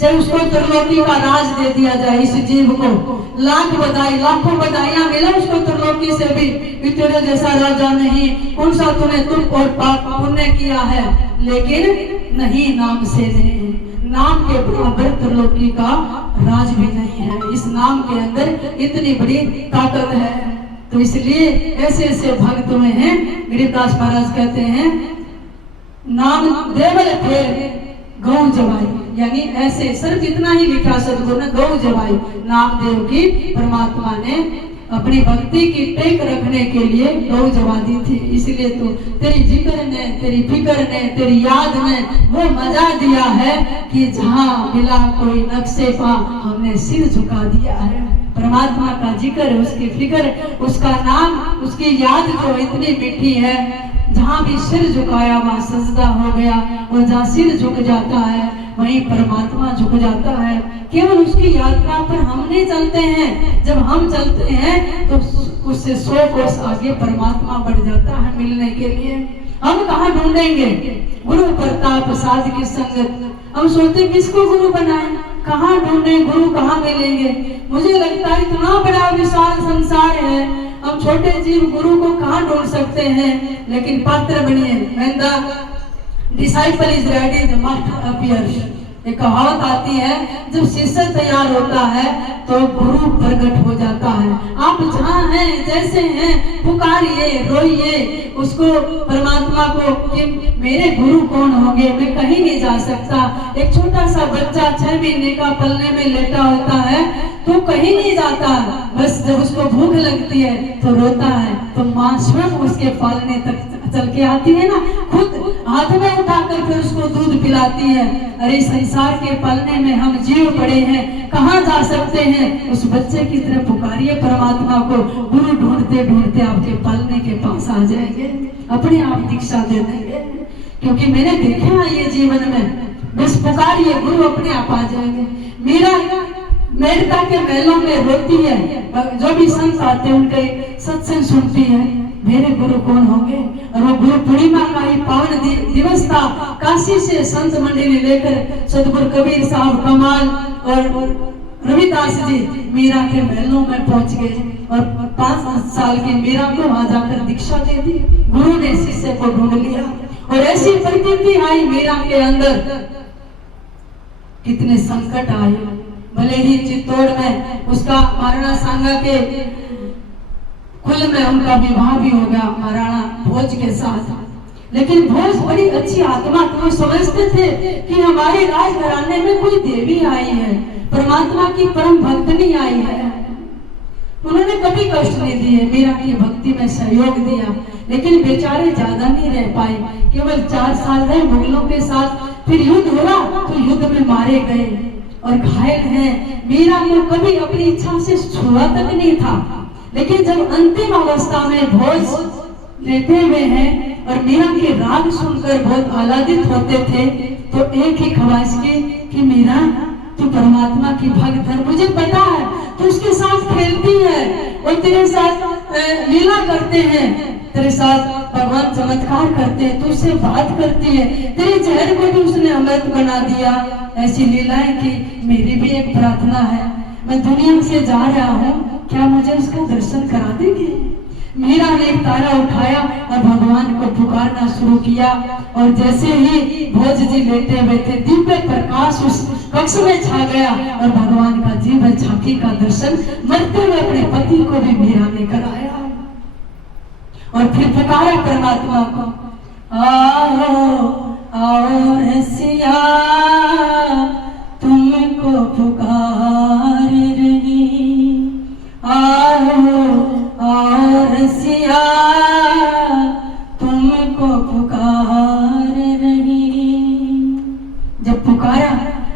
चाहे उसको त्रिलोकी का राज दे दिया जाए इस जीव को, लाख बधाई लाखों बधाइयां मिले उसको त्रिलोकी से भी, तेरे जैसा राजा नहीं, कौन सा तूने तुम और पाप पुण्य किया है, लेकिन नहीं नाम से नहीं, नाम के बराबर त्रिलोकी का राज भी नहीं है। इस नाम के अंदर इतनी बड़ी ताकत है। तो इसलिए ऐसे ऐसे भक्त में हैं, गरीबदास महाराज कहते हैं नाम देवल थे गौ जवाई, यानी ऐसे सिर्फ इतना ही लिखा सदगुरु ने, गौ जवाई नामदेव की परमात्मा ने अपनी भक्ति की टेक रखने के लिए गौ जवा दी थी। इसलिए तो तेरी जिक्र ने, तेरी फिक्र ने, तेरी याद ने वो मजा दिया है कि जहाँ मिला कोई नक्शे पा हमने सिर झुका दिया है। परमात्मा का जिक्र, उसकी फिक्र, उसका नाम, उसकी याद जो इतनी मीठी है, जहाँ भी सिर झुकाया वहाँ सजदा हो गया, और जहाँ सिर झुक जाता है वहीं परमात्मा झुक जाता है। केवल उसकी यात्रा पर हम नहीं चलते हैं, जब हम चलते हैं तो उससे 100 कोस आगे परमात्मा बढ़ जाता है मिलने के लिए। हम कहाँ ढूंढेंगे गुरु प्रताप साध की संगत, हम सोचते किसको गुरु बनाए, कहाँ ढूंढे गुरु, कहाँ मिलेंगे। मुझे लगता है इतना बड़ा विशाल संसार है, हम छोटे जीव गुरु को कहाँ ढूंढ सकते हैं, लेकिन पात्र बनिए। When the disciple is ready, the master appears। एक कहावत आती है, जब शिष्य तैयार होता है तो गुरु प्रकट हो जाता है। आप जहाँ हैं, जैसे हैं, पुकारिए, रोइए उसको, परमात्मा को कि मेरे गुरु कौन होंगे, मैं कहीं नहीं जा सकता। एक छोटा सा बच्चा 6 महीने का पलने में लेटा होता है तो कहीं नहीं जाता, बस जब उसको भूख लगती है तो रोता है, तो माँ स्वयं उसके पालने तक चल के आती है ना, खुद हाथ में उठाकर फिर उसको दूध पिलाती है। अरे संसार के पालने में हम जीव पड़े हैं, कहाँ जा सकते हैं, उस बच्चे की तरह पुकारिए परमात्मा को, गुरु ढूंढते ढूंढते आपके पालने के पास आ जाएंगे, अपने आप दीक्षा दे देंगे। क्योंकि मैंने देखा है ये जीवन में, बस पुकारिए गुरु अपने आप आ जाएंगे। मेरा मेड़ता के मेलों में रोती है, जो भी संत आते हैं उनके सत्संग सुनती है, मेरे गुरु कौन होंगे। और वो गुरु पूर्णिमा का ही पावन दिवस था, काशी से संत मंडली लेकर सदगुरु कबीर साहब कमाल और रविदास जी मीरा के महलों में पहुंच गए और 5 साल की मीरा को वहां जाकर दीक्षा दे दी। गुरु ने शिष्य को ढूंढ लिया और ऐसी परिस्थिति आई मीरा के अंदर, कितने संकट आए। भले ही चित्तौड़ में उसका महाराणा सांगा के कुल में उनका विवाह भी हो गया महाराणा भोज के साथ, लेकिन भोज बड़ी अच्छी आत्मा थी। वो समझते थे कि हमारे राजघराने में कोई देवी आई है, परमात्मा की परम भक्तनी आई है। उन्होंने कभी कष्ट नहीं दिए, मीरा की भक्ति में सहयोग दिया, लेकिन बेचारे ज्यादा नहीं रह पाए। केवल 4 साल रहे मुगलों के साथ, फिर युद्ध हुआ तो युद्ध में मारे गए और घायल हैं। मीरा को कभी अपनी इच्छा से छुआ तक नहीं था, लेकिन जब अंतिम अवस्था में भोज लेते हुए हैं और मीरा के राग सुनकर बहुत आह्लादित होते थे, तो एक ही ख्वाहिश की कि मीरा तू परमात्मा की भक्त है, मुझे पता है तू उसके साथ खेलती है और तेरे साथ लीला करते हैं, तेरे साथ भगवान चमत्कार करते हैं, तू उससे बात करती है, तेरे जहर को भी उसने अमृत बना दिया। ऐसी लीलाएं की मेरी भी एक प्रार्थना है, मैं दुनिया से जा रहा हूँ, क्या मुझे उसका दर्शन करा देगी? मीरा ने एक तारा उठाया और भगवान को पुकारना शुरू किया और जैसे ही भोज जी लेटे हुए थे, दिव्य प्रकाश उस कक्ष में छा गया और भगवान का जीवन झांकी का दर्शन मरते हुए अपने पति को भी मीरा ने कराया और फिर पुकारा परमात्मा को, आओ आओ रसिया तुमको पुकार रही, आओ आओ रसिया तुमको पुकार रही। जब पुकारा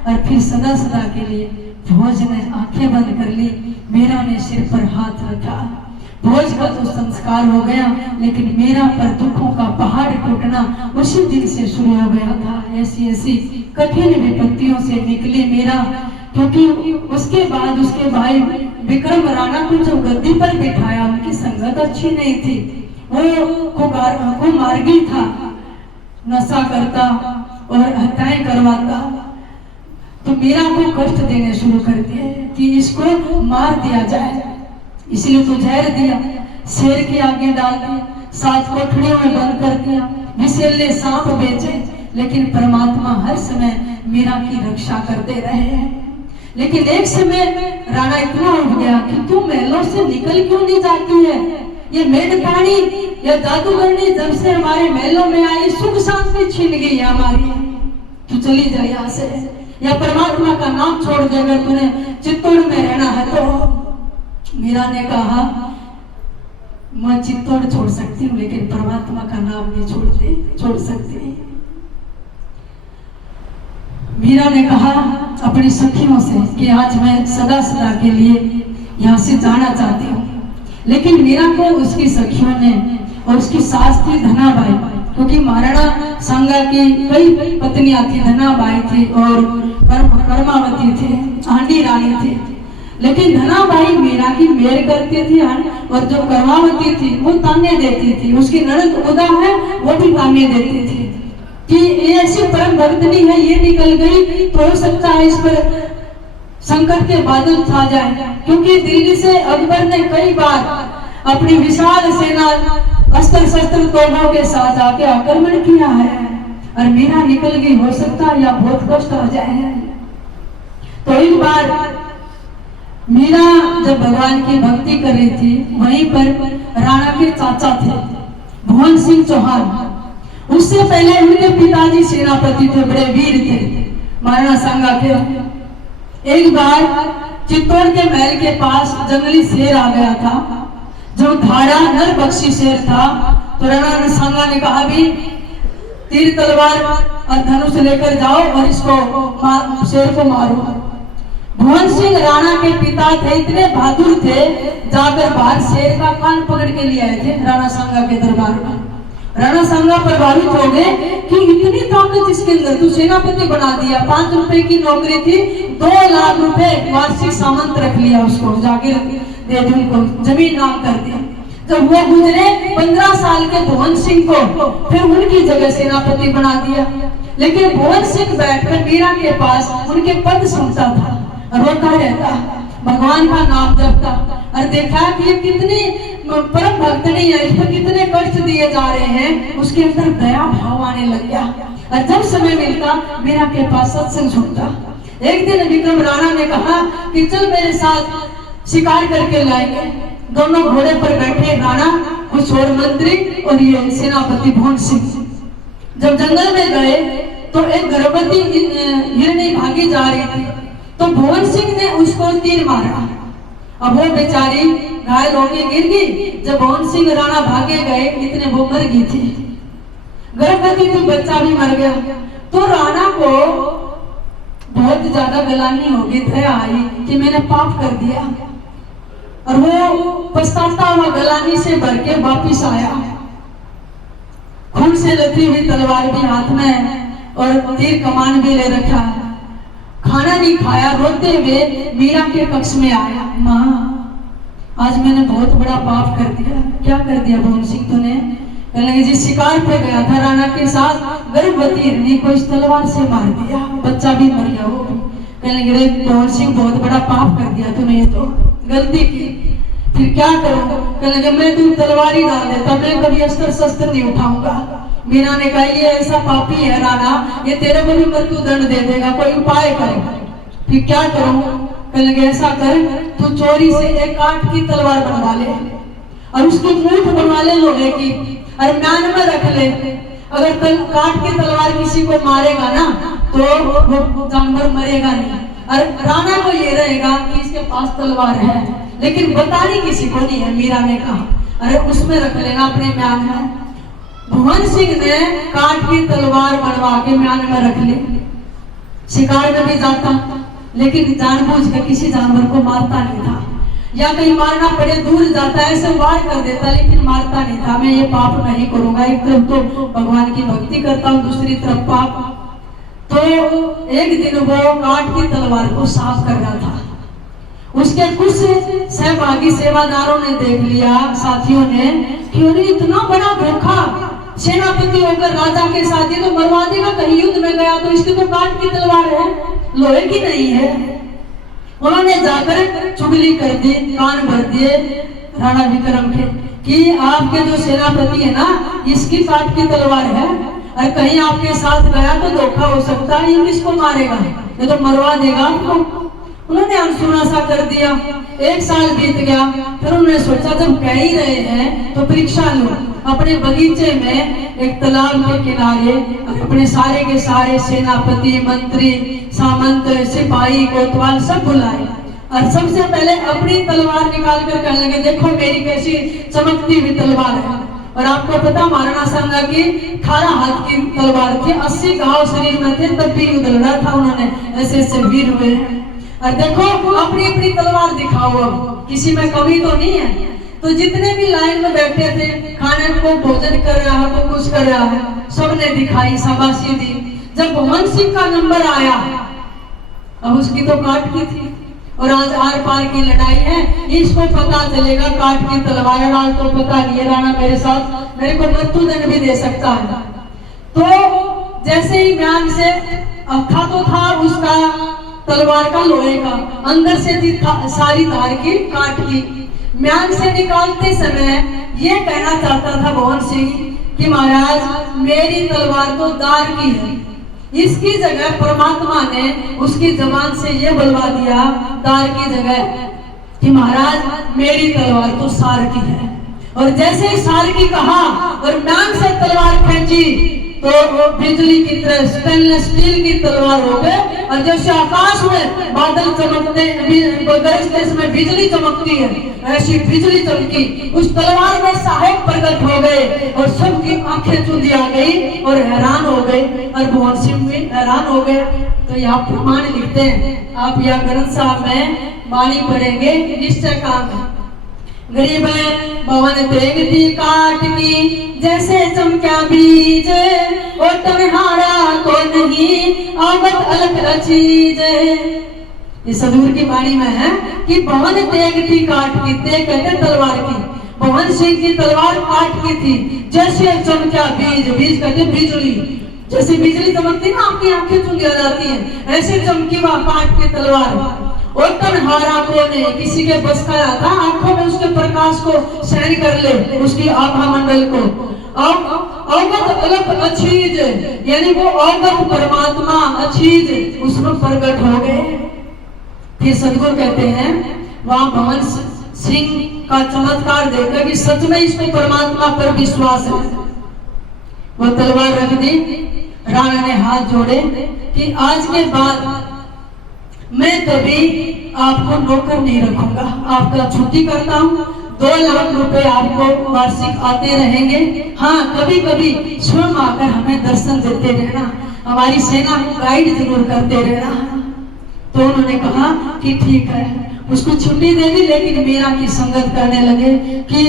और फिर सदा सदा के लिए भोज ने आंखें बंद कर ली, मीरा ने सिर पर हाथ रखा। भोज का तो संस्कार हो गया, लेकिन मीरा पर दुखों का पहाड़ टूटना उसी दिन से शुरू हो गया था। ऐसी ऐसी कठिन विपत्तियों से निकली मीरा, क्योंकि उसके बाद उसके भाई विक्रम राणा को जो गद्दी पर बिठाया, उनकी संगत अच्छी नहीं थी, वो मार्गी था, नशा करता और हत्याएं करवाता। तो मीरा को कष्ट देने शुरू कर दिए कि इसको मार दिया जाए, इसलिए तो जहर दिया, शेर के आगे डाल दिया, 7 कोठरियों में बंद कर दिया, विषैले सांप बेचे, लेकिन परमात्मा हर समय मीरा की रक्षा करते रहे हैं। लेकिन एक समय राणा इतना उठ गया कि तू महलों से निकल क्यों नहीं जाती है? ये मेढकाणी या जादूगरनी जब से हमारे महलों में आई, सुख शांति छीन गई है हमारी, तू चली जा यहाँ से, या परमात्मा का नाम छोड़ दे अगर तूने चित्तौड़ में रहना है तो। मीरा ने कहा, मैं चित्तौड़ छोड़ सकती हूँ, लेकिन परमात्मा का नाम नहीं छोड़ सकती। मीरा ने कहा अपनी सखियों से कि आज मैं सदा सदा के लिए यहाँ से जाना चाहती हूँ, लेकिन मीरा को उसकी सखियों ने और उसकी सास थी धनाबाई, क्योंकि महाराणा सांगा की कई पत्नियां थी, धनाबाई थी और कर्मावती थी, आंडी रानी थी, लेकिन धनाबाई मीरा की मेर करती थी और जो कर्मावती थी वो ताने देती थी, उसकी ननद उदा है वो भी ताने देती थी कि ये ऐसी परम भक्तनी है, ये निकल गई तो हो सकता है इस पर संकट के बादल छा जाए, क्योंकि दिल्ली से अकबर ने कई बार अपनी विशाल सेना अस्त्र शस्त्र तोपों के साथ आके आक्रमण किया है और मीरा निकल गई, हो सकता है या बहुत कष्ट आ जाए। तो एक बार मीरा जब भगवान की भक्ति कर रही थी, वहीं पर राणा के चाचा थे भुवन सिंह चौहान, उससे पहले उनके पिताजी सेनापति थे, बड़े वीर थे महाराणा सांगा के। एक बार चित्तौड़ के महल के पास जंगली शेर आ गया था, जो धाड़ा नर बख्शी शेर था। तो राणा सांगा ने कहा, भी तीर तलवार और धनुष लेकर जाओ और इसको शेर को मारो। भुवन सिंह राणा के पिता थे, इतने बहादुर थे, जाकर बाहर शेर का कान पकड़ के लिए आए थे राणा सांगा के दरबार में। राणा सांगा प्रभावित हो गए कि इतनी ताकत इसके अंदर, तू सेनापति बना दिया, 5 रुपए की नौकरी थी, 2 लाख रुपए वार्षिक सामंत रख लिया, उसको जागीर दे दी, उनको जमीन नाम कर दिया। जब वो गुजरे 15 साल के भुवन सिंह को फिर उनकी जगह सेनापति बना दिया, लेकिन भुवन सिंह बैठकर मीरा के पास उनके पद सुनता था रोता रहता, भगवान का नाम जपता, और देखा कि ये कितनी परम भक्त नहीं है, इसको कितने कष्ट दिए जा रहे हैं, उसके अंदर दया भाव आने लग गया। और जब समय मिलता मीरा के पास सत्संग सुनता। एक दिन विक्रम राणा ने कहा कि चल मेरे साथ शिकार करके लाएंगे। दोनों घोड़े पर बैठे राणा, कुछ और मंत्री और ये सेनापति भवन सिंह। जब जंगल में गए तो एक गर्भवती हिरणी भागी जा रही थी, तो भवन सिंह ने उसको तीर मारा। अब वो बेचारी घायल होके गिर गई। जब भवन सिंह राणा भागे गए, इतने वो मर गई थी, गर्भवती थी, बच्चा भी मर गया। तो राणा को बहुत ज्यादा गलानी होगी, दया आई कि मैंने पाप कर दिया, और वो पछताता हुआ गलानी से भर के वापिस आया, खून से लथी हुई तलवार भी हाथ में और तीर कमान भी ले रखा। खाना नहीं खाया, रोते हुए मीरा के कक्ष में आया। माँ, आज मैंने बहुत बड़ा पाप कर दिया। क्या कर दिया भवन सिंह तूने? कहने लगे जी, शिकार पे गया था राणा के साथ, गर्भवती हिरणी को इस तलवार से मार दिया, बच्चा भी मर गया वो भी। कहने लगे भवन सिंह, बहुत बड़ा पाप कर दिया तूने, ये तो गलती की, फिर क्या करूं? कहने लगे मैं तू तलवार ही डाल देता, मैं कभी अस्त्र शस्त्र नहीं उठाऊंगा। मीरा ने कहा ये ऐसा पापी है राणा, ये तेरे को भी मृत्यु दंड दे देगा, कोई उपाय करो। फिर क्या करूं? कहने लगे ऐसा कर, तू चोरी से एक काठ की तलवार बनवा ले, और उसकी मूठ बनवा ले लोहे की, और म्यान में रख ले। अगर काठ की तलवार किसी को मारेगा ना तो वो जानवर मरेगा नहीं, और राणा को ये रहेगा कि इसके पास तलवार है, लेकिन बतानी किसी को नहीं है। मीरा ने कहा अरे उसमें रख लेना अपने म्यान में। भवन सिंह ने काठ की तलवार बनवा के म्यान में रख ली। शिकार में भी जाता, लेकिन जानबूझ के किसी जानवर को मारता नहीं था, या कहीं मारना पड़े दूर जाता है, ऐसे वार कर देता, लेकिन मारता नहीं था। मैं ये पाप नहीं करूंगा, एक तरफ तो भगवान की भक्ति करता हूँ, दूसरी तरफ पाप। तो एक दिन वो काठ की तलवार को साफ कर रहा था। उसके कुछ सहभागी सेवादारों ने देख लिया, साथियों ने, कि उन्हें इतना बड़ा धोखा, सेनापति होकर राजा के साथ ये तो मरवा देगा, कहीं युद्ध में गया तो इसकी तो काठ की तलवार है, लोहे की नहीं है। उन्होंने जाकर चुगली कर दी, कान भर दिए राणा विक्रम के कि आपके जो सेनापति है ना, इसकी काठ की तलवार है, और कहीं आपके साथ गया तो धोखा हो सकता है, ये किसको मारेगा, ये तो मरवा देगा आपको। उन्होंने अनसुना सा कर दिया। एक साल बीत गया, फिर उन्होंने सोचा जब कह ही रहे हैं तो परीक्षा लो। अपने बगीचे में एक तालाब के किनारे अपने सारे के सारे सेनापति, मंत्री, सामंत, सिपाही, कोतवाल सब बुलाए, और सबसे पहले अपनी तलवार निकाल कर कहने लगे देखो मेरी कैसी चमकती हुई तलवार है। और आपको पता महाराणा सांगा की 18 हाथ की तलवार थी, 80 घाव शरीर में थे, तब भी युद्ध लड़ा था उन्होंने, ऐसे ऐसे वीर हुए। और देखो अपनी अपनी तलवार दिखाओ, अब किसी में कमी तो नहीं है। तो जितने भी लाइन में बैठे थे, खाने को भोजन कर रहा है तो कुछ कर रहा है, सबने दिखाई, शाबाशी दी। जब भवन सिंह का नंबर आया, अब उसकी तो काठ की थी, और आज आर पार की लड़ाई है, इसको पता चलेगा काठ की तलवार, आज तो पता नहीं है राणा मेरे साथ, मेरे को मृत्यु दंड भी दे सकता है। तो जैसे ही म्यान से था तो था उसका तलवार का लोहे का, अंदर से थी सारी धार की काट की। म्यान से निकालते समय ये कहना चाहता था भवन सिंह कि महाराज मेरी तलवार तो दार की है, इसकी जगह परमात्मा ने उसकी जबान से ये बुलवा दिया दार की जगह कि महाराज मेरी तलवार तो सार की है। और जैसे ही सार की कहा और म्यान से तलवार खींची तो वो बिजली की तरह स्टेनलेस स्टील की तलवार हो गए, और जैसे आकाश में बादल चमकते गरजते समय बिजली चमकती है, ऐसी बिजली चमकी, उस तलवार में साहेब प्रकट हो गए और सबकी आंखें चुंधी आ गई और हैरान हो गए, और भवन सिंह भी हैरान हो गए। तो यहाँ प्रमाण लिखते हैं, आप यह ग्रंथ साहब में वाणी पढ़ेंगे, निश्चय काम है। गरीब भवन तेगती काट की जैसे चमका बीज, और तुम्हारा को नहीं आवत अलग चीज। ये सदूर की वाणी में है कि भवन तेगती काट की, तेग कहते तलवार की, भवन सिंह की तलवार काट की थी, जैसे चमका बीज, बीज कहते बिजली, जैसे बिजली चमकती ना आपकी आंखें चुंधी आ जाती है, ऐसे चमकी वह काट की तलवार। ओटनहारा को ने किसी के बस का था आंखों में उसके प्रकाश को सहन कर ले, उसकी आभा मंडल को अवगत अलग अचीज, यानी वो अवगत परमात्मा अचीज उसमें प्रकट हो गए। फिर सदगुरु कहते हैं वहां भवन सिंह का चमत्कार देखकर कि सच में इसको परमात्मा पर विश्वास है। वो तलवार रख दी, राणा ने हाथ जोड़े कि आज के बाद मैं कभी आपको नौकर नहीं रखूंगा, आपका छुट्टी करता हूँ, 2 लाख रुपए आपको वार्षिक आते रहेंगे। हाँ, कभी कभी स्वयं आकर हमें दर्शन देते रहना, हमारी सेना को गाइड जरूर करते रहना। तो उन्होंने कहा कि ठीक है, उसको छुट्टी दे दी। लेकिन मीरा की संगत करने लगे कि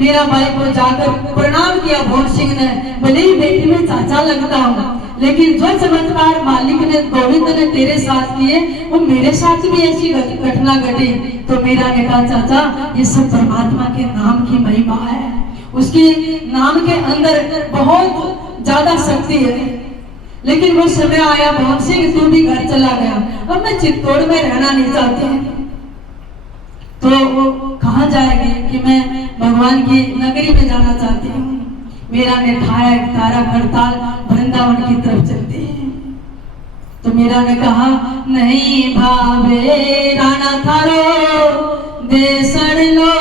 मीरा बाई को जाकर प्रणाम किया भोर सिंह ने, भले ही बेटी में चाचा लगता हूँ, लेकिन जो चमत्कार मालिक ने गोविंद ने तेरे साथ किए वो मेरे साथ भी ऐसी घटना घटी। तो मीरा ने कहा चाचा ये सब परमात्मा के नाम की महिमा है, उसके नाम के अंदर बहुत ज्यादा शक्ति है। लेकिन वो समय आया भवन सिंह तू भी घर चला गया, अब मैं चित्तौड़ में रहना नहीं चाहती। तो वो कहा जाएगी कि मैं भगवान की नगरी में जाना चाहती हूँ। मीरा ने खाया एक तारा खड़ताल वृंदावन की तरफ चलती है। तो मीरा ने कहा नहीं भावे राणा थारो देसड़ लो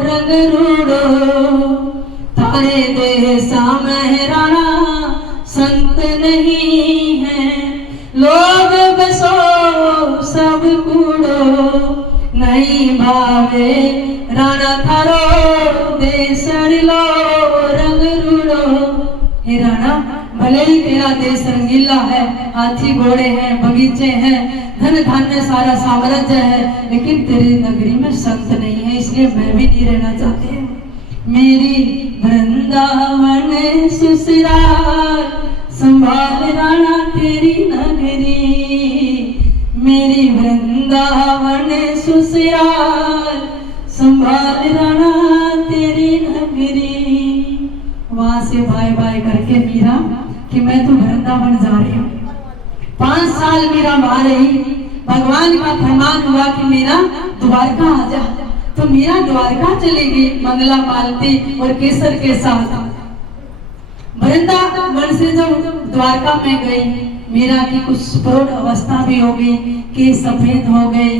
रंग रूड़ो, तारे देसा में राणा संत नहीं है, लोग बसो सब कूड़ो, नहीं भावे राणा थारो देसड़ लो रंग रूड़ो। हे राणा, भले ही तेरा देश रंगीला है, हाथी घोड़े हैं, बगीचे हैं, धन धान्य सारा साम्राज्य है, लेकिन तेरी नगरी में संत नहीं है, इसलिए मैं भी नहीं रहना चाहती। मेरी वृंदावन ससुराल संभाल राणा तेरी नगरी, मेरी वृंदावन ससुराल संभाल राणा तेरी नगरी। वहां से बाय बाय करके मीरा कि मैं तो वृंदावन जा रही हूँ। 5 साल मीरा वहां रही, भगवान का फरमान हुआ कि मीरा द्वारका आ जा। तो मीरा द्वारका चली गई मंगला मालती और केसर के साथ। वृंदावन से जब द्वारका में गई, मीरा की कुछ प्रौढ़ अवस्था भी हो गई, केस सफेद हो गए,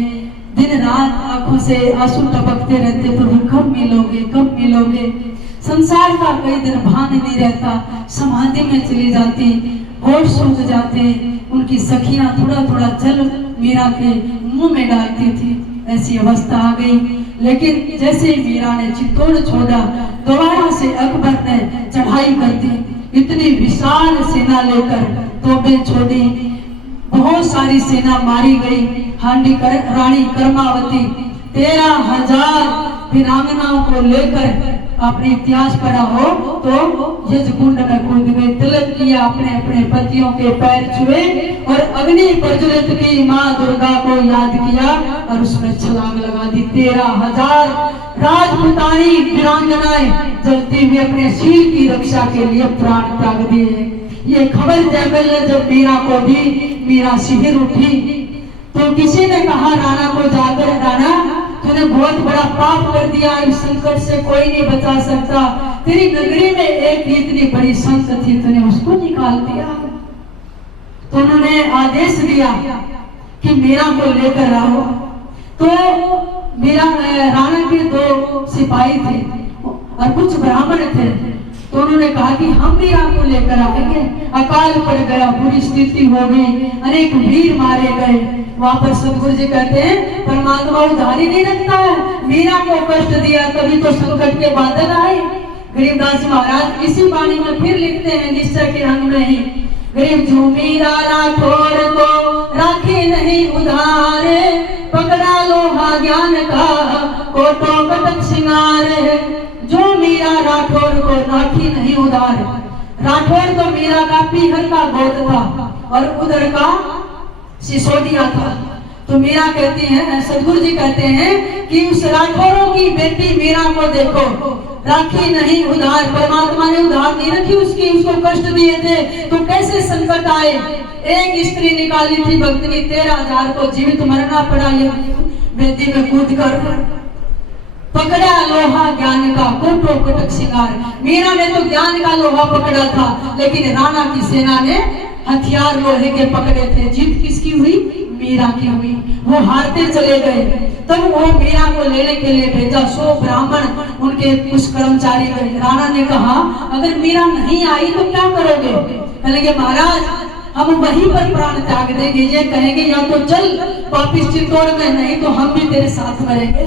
दिन रात आंखों से आंसू टपकते रहते, प्रभु कब मिलोगे कब मिलोगे। संसार का कई दिन भान नहीं रहता, समाधि में चली जाती, होश सूख जाते। उनकी सखियां थोड़ा थोड़ा जल मीरा के मुंह में डालती थी, ऐसी अवस्था आ गई। लेकिन जैसे मीरा ने चित्तौड़ छोड़ा, दोबारा से अकबर ने चढ़ाई कर दी, इतनी विशाल सेना लेकर तोबे छोड़ी, बहुत सारी सेना मारी गई। रानी कर्मावती 13,000 वीरांगनाओं को लेकर अपने इतिहास पढ़ा हो तो यज्ञकुंड में कूद गए, तिलक किया, अपने अपने पतियों के पैर छुए और अग्नि प्रज्वलित की माँ दुर्गा को याद किया और उसमें छलांग लगा दी। 13,000 राजपुतानी वीरांगनाएं जलती हुई अपने शील की रक्षा के लिए प्राण त्याग दिए। ये खबर जयमल ने जब मीरा को दी, मीरा शिविर उठी। तो किसी ने कहा राणा को जाकर, राणा तूने बहुत बड़ा पाप कर दिया, इस संकट से कोई नहीं बचा सकता, तेरी नगरी में एक इतनी बड़ी संत थी, तूने उसको निकाल दिया। तो उन्होंने आदेश दिया कि मीरा को लेकर आओ। तो मीरा राणा के 2 सिपाही थे और कुछ ब्राह्मण थे। तो उन्होंने कहा कि हम मीरा को लेकर आएंगे। अकाल पड़ गया, बुरी स्थिति हो गई, अनेक वीर मारे गए। वहां पर सदगुरु जी कहते हैं परमात्मा उधारी नहीं रखता है, मीरा को कष्ट दिया तभी तो संकट के बादल आए। गरीबदास जी महाराज इसी वाणी में फिर लिखते हैं निश्चय के अंग में ही, गरीब जो मीरा राठौर को राखी नहीं उधारे, पकड़ा लोहा ज्ञान का कोटो कटक सिंगारे। जो मीरा राठौर को राखी नहीं उधार, राठौर तो मीरा का पीहर का गोद था और उधर का सिसोदिया था। तो मीरा कहती है, सदगुरु जी कहते हैं कि उस राठौरों की बेटी मीरा को देखो, राखी नहीं उधार, परमात्मा ने उधार नहीं रखी उसकी, उसको कष्ट दिए थे तो कैसे संकट आए। एक स्त्री निकाली थी भक्तनी 13,000 को जीवित मरना पड़ा ये वेदी में कूद कर। पकड़ा लोहा ज्ञान का कोटो कोटक सिंगार। मीरा ने तो ज्ञान का लोहा पकड़ा था, लेकिन राणा की सेना ने हथियार लोहे के पकड़े थे। जीत किसकी हुई? मीरा की हुई। वो हारते चले गए। तब वो मीरा को लेने के लिए भेजा। 100 ब्राह्मण उनके कुछ कर्मचारी गए। राणा ने कहा अगर मीरा नहीं आई तो क्या करोगे? कहेंगे महाराज हम वहीं पर प्राण त्याग देंगे। ये कहेंगे या तो चल वापिस चित्तौड़ में, नहीं तो हम भी तेरे साथ मरेंगे।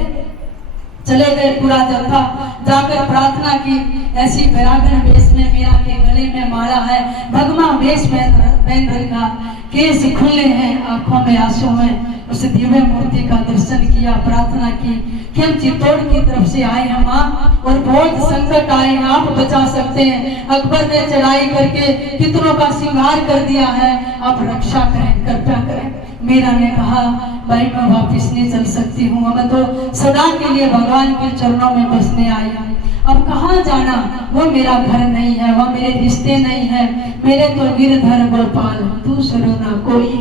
चले गए पूरा जत्था। जाकर प्रार्थना की। ऐसी बैरागन वेश में मीरा के गले में माला है, भगवा वेश पहन रखा, केस खुले हैं, आंखों में आंसू है। उस दिव्य मूर्ति का दर्शन किया, प्रार्थना की कि हम चित्तौड़ की तरफ से आए हैं माँ, और बहुत संकट आए हैं, आप बचा सकते हैं। अकबर ने चढ़ाई करके कितनों का श्रृंगार कर दिया है, आप रक्षा करें, कृपया करें। मीरा ने कहा भाई मैं वापिस नहीं चल सकती हूँ, मैं तो सदा के लिए भगवान के चरणों में बसने आई हूँ। अब कहाँ जाना? वो मेरा घर नहीं है, वह मेरे रिश्ते नहीं है, मेरे तो गिरधर गोपाल दूसरो ना कोई।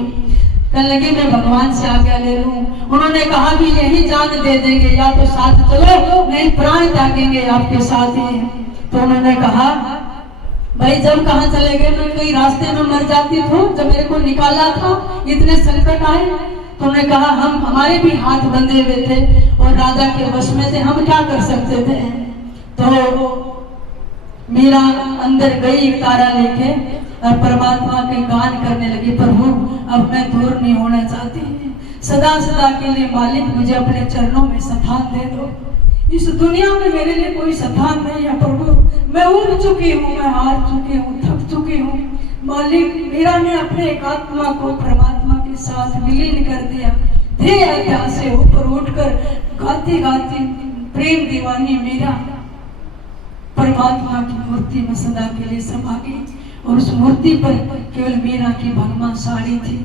कहने लगी मैं भगवान से आज्ञा ले लूं। उन्होंने कहा कि यही जान दे देंगे, या तो साथ चलो नहीं प्राण त्यागेंगे आपके साथ ही। तो उन्होंने कहा भाई जब कहाँ चले गए? मैं कहीं रास्ते में मर जाती तो जब मेरे को निकाला था इतने संकट आए। तो उन्होंने कहा हम हमारे भी हाथ बंधे हुए थे और राजा के वश में थे, हम क्या कर सकते थे? तो मीरा अंदर गई तारा लेके और परमात्मा के गान करने लगी, प्रभु अब मैं दूर नहीं होना चाहती, सदा सदा के लिए मालिक मुझे अपने चरणों में स्थान दे दो। इस दुनिया में मेरे लिए कोई स्थान नहीं है प्रभु, मैं उब चुकी हूँ, मैं हार चुकी हूँ, थक चुकी हूँ। मालिक मीरा ने अपने एक आत्मा को परमात्मा के साथ विलीन कर दिया। थे अध्यास से ऊपर उठकर गाती गाती प्रेम दीवानी मीरा परमात्मा की मूर्ति में सदा के लिए समा गई। और उस मूर्ति पर केवल मीरा की भगवा साड़ी थी।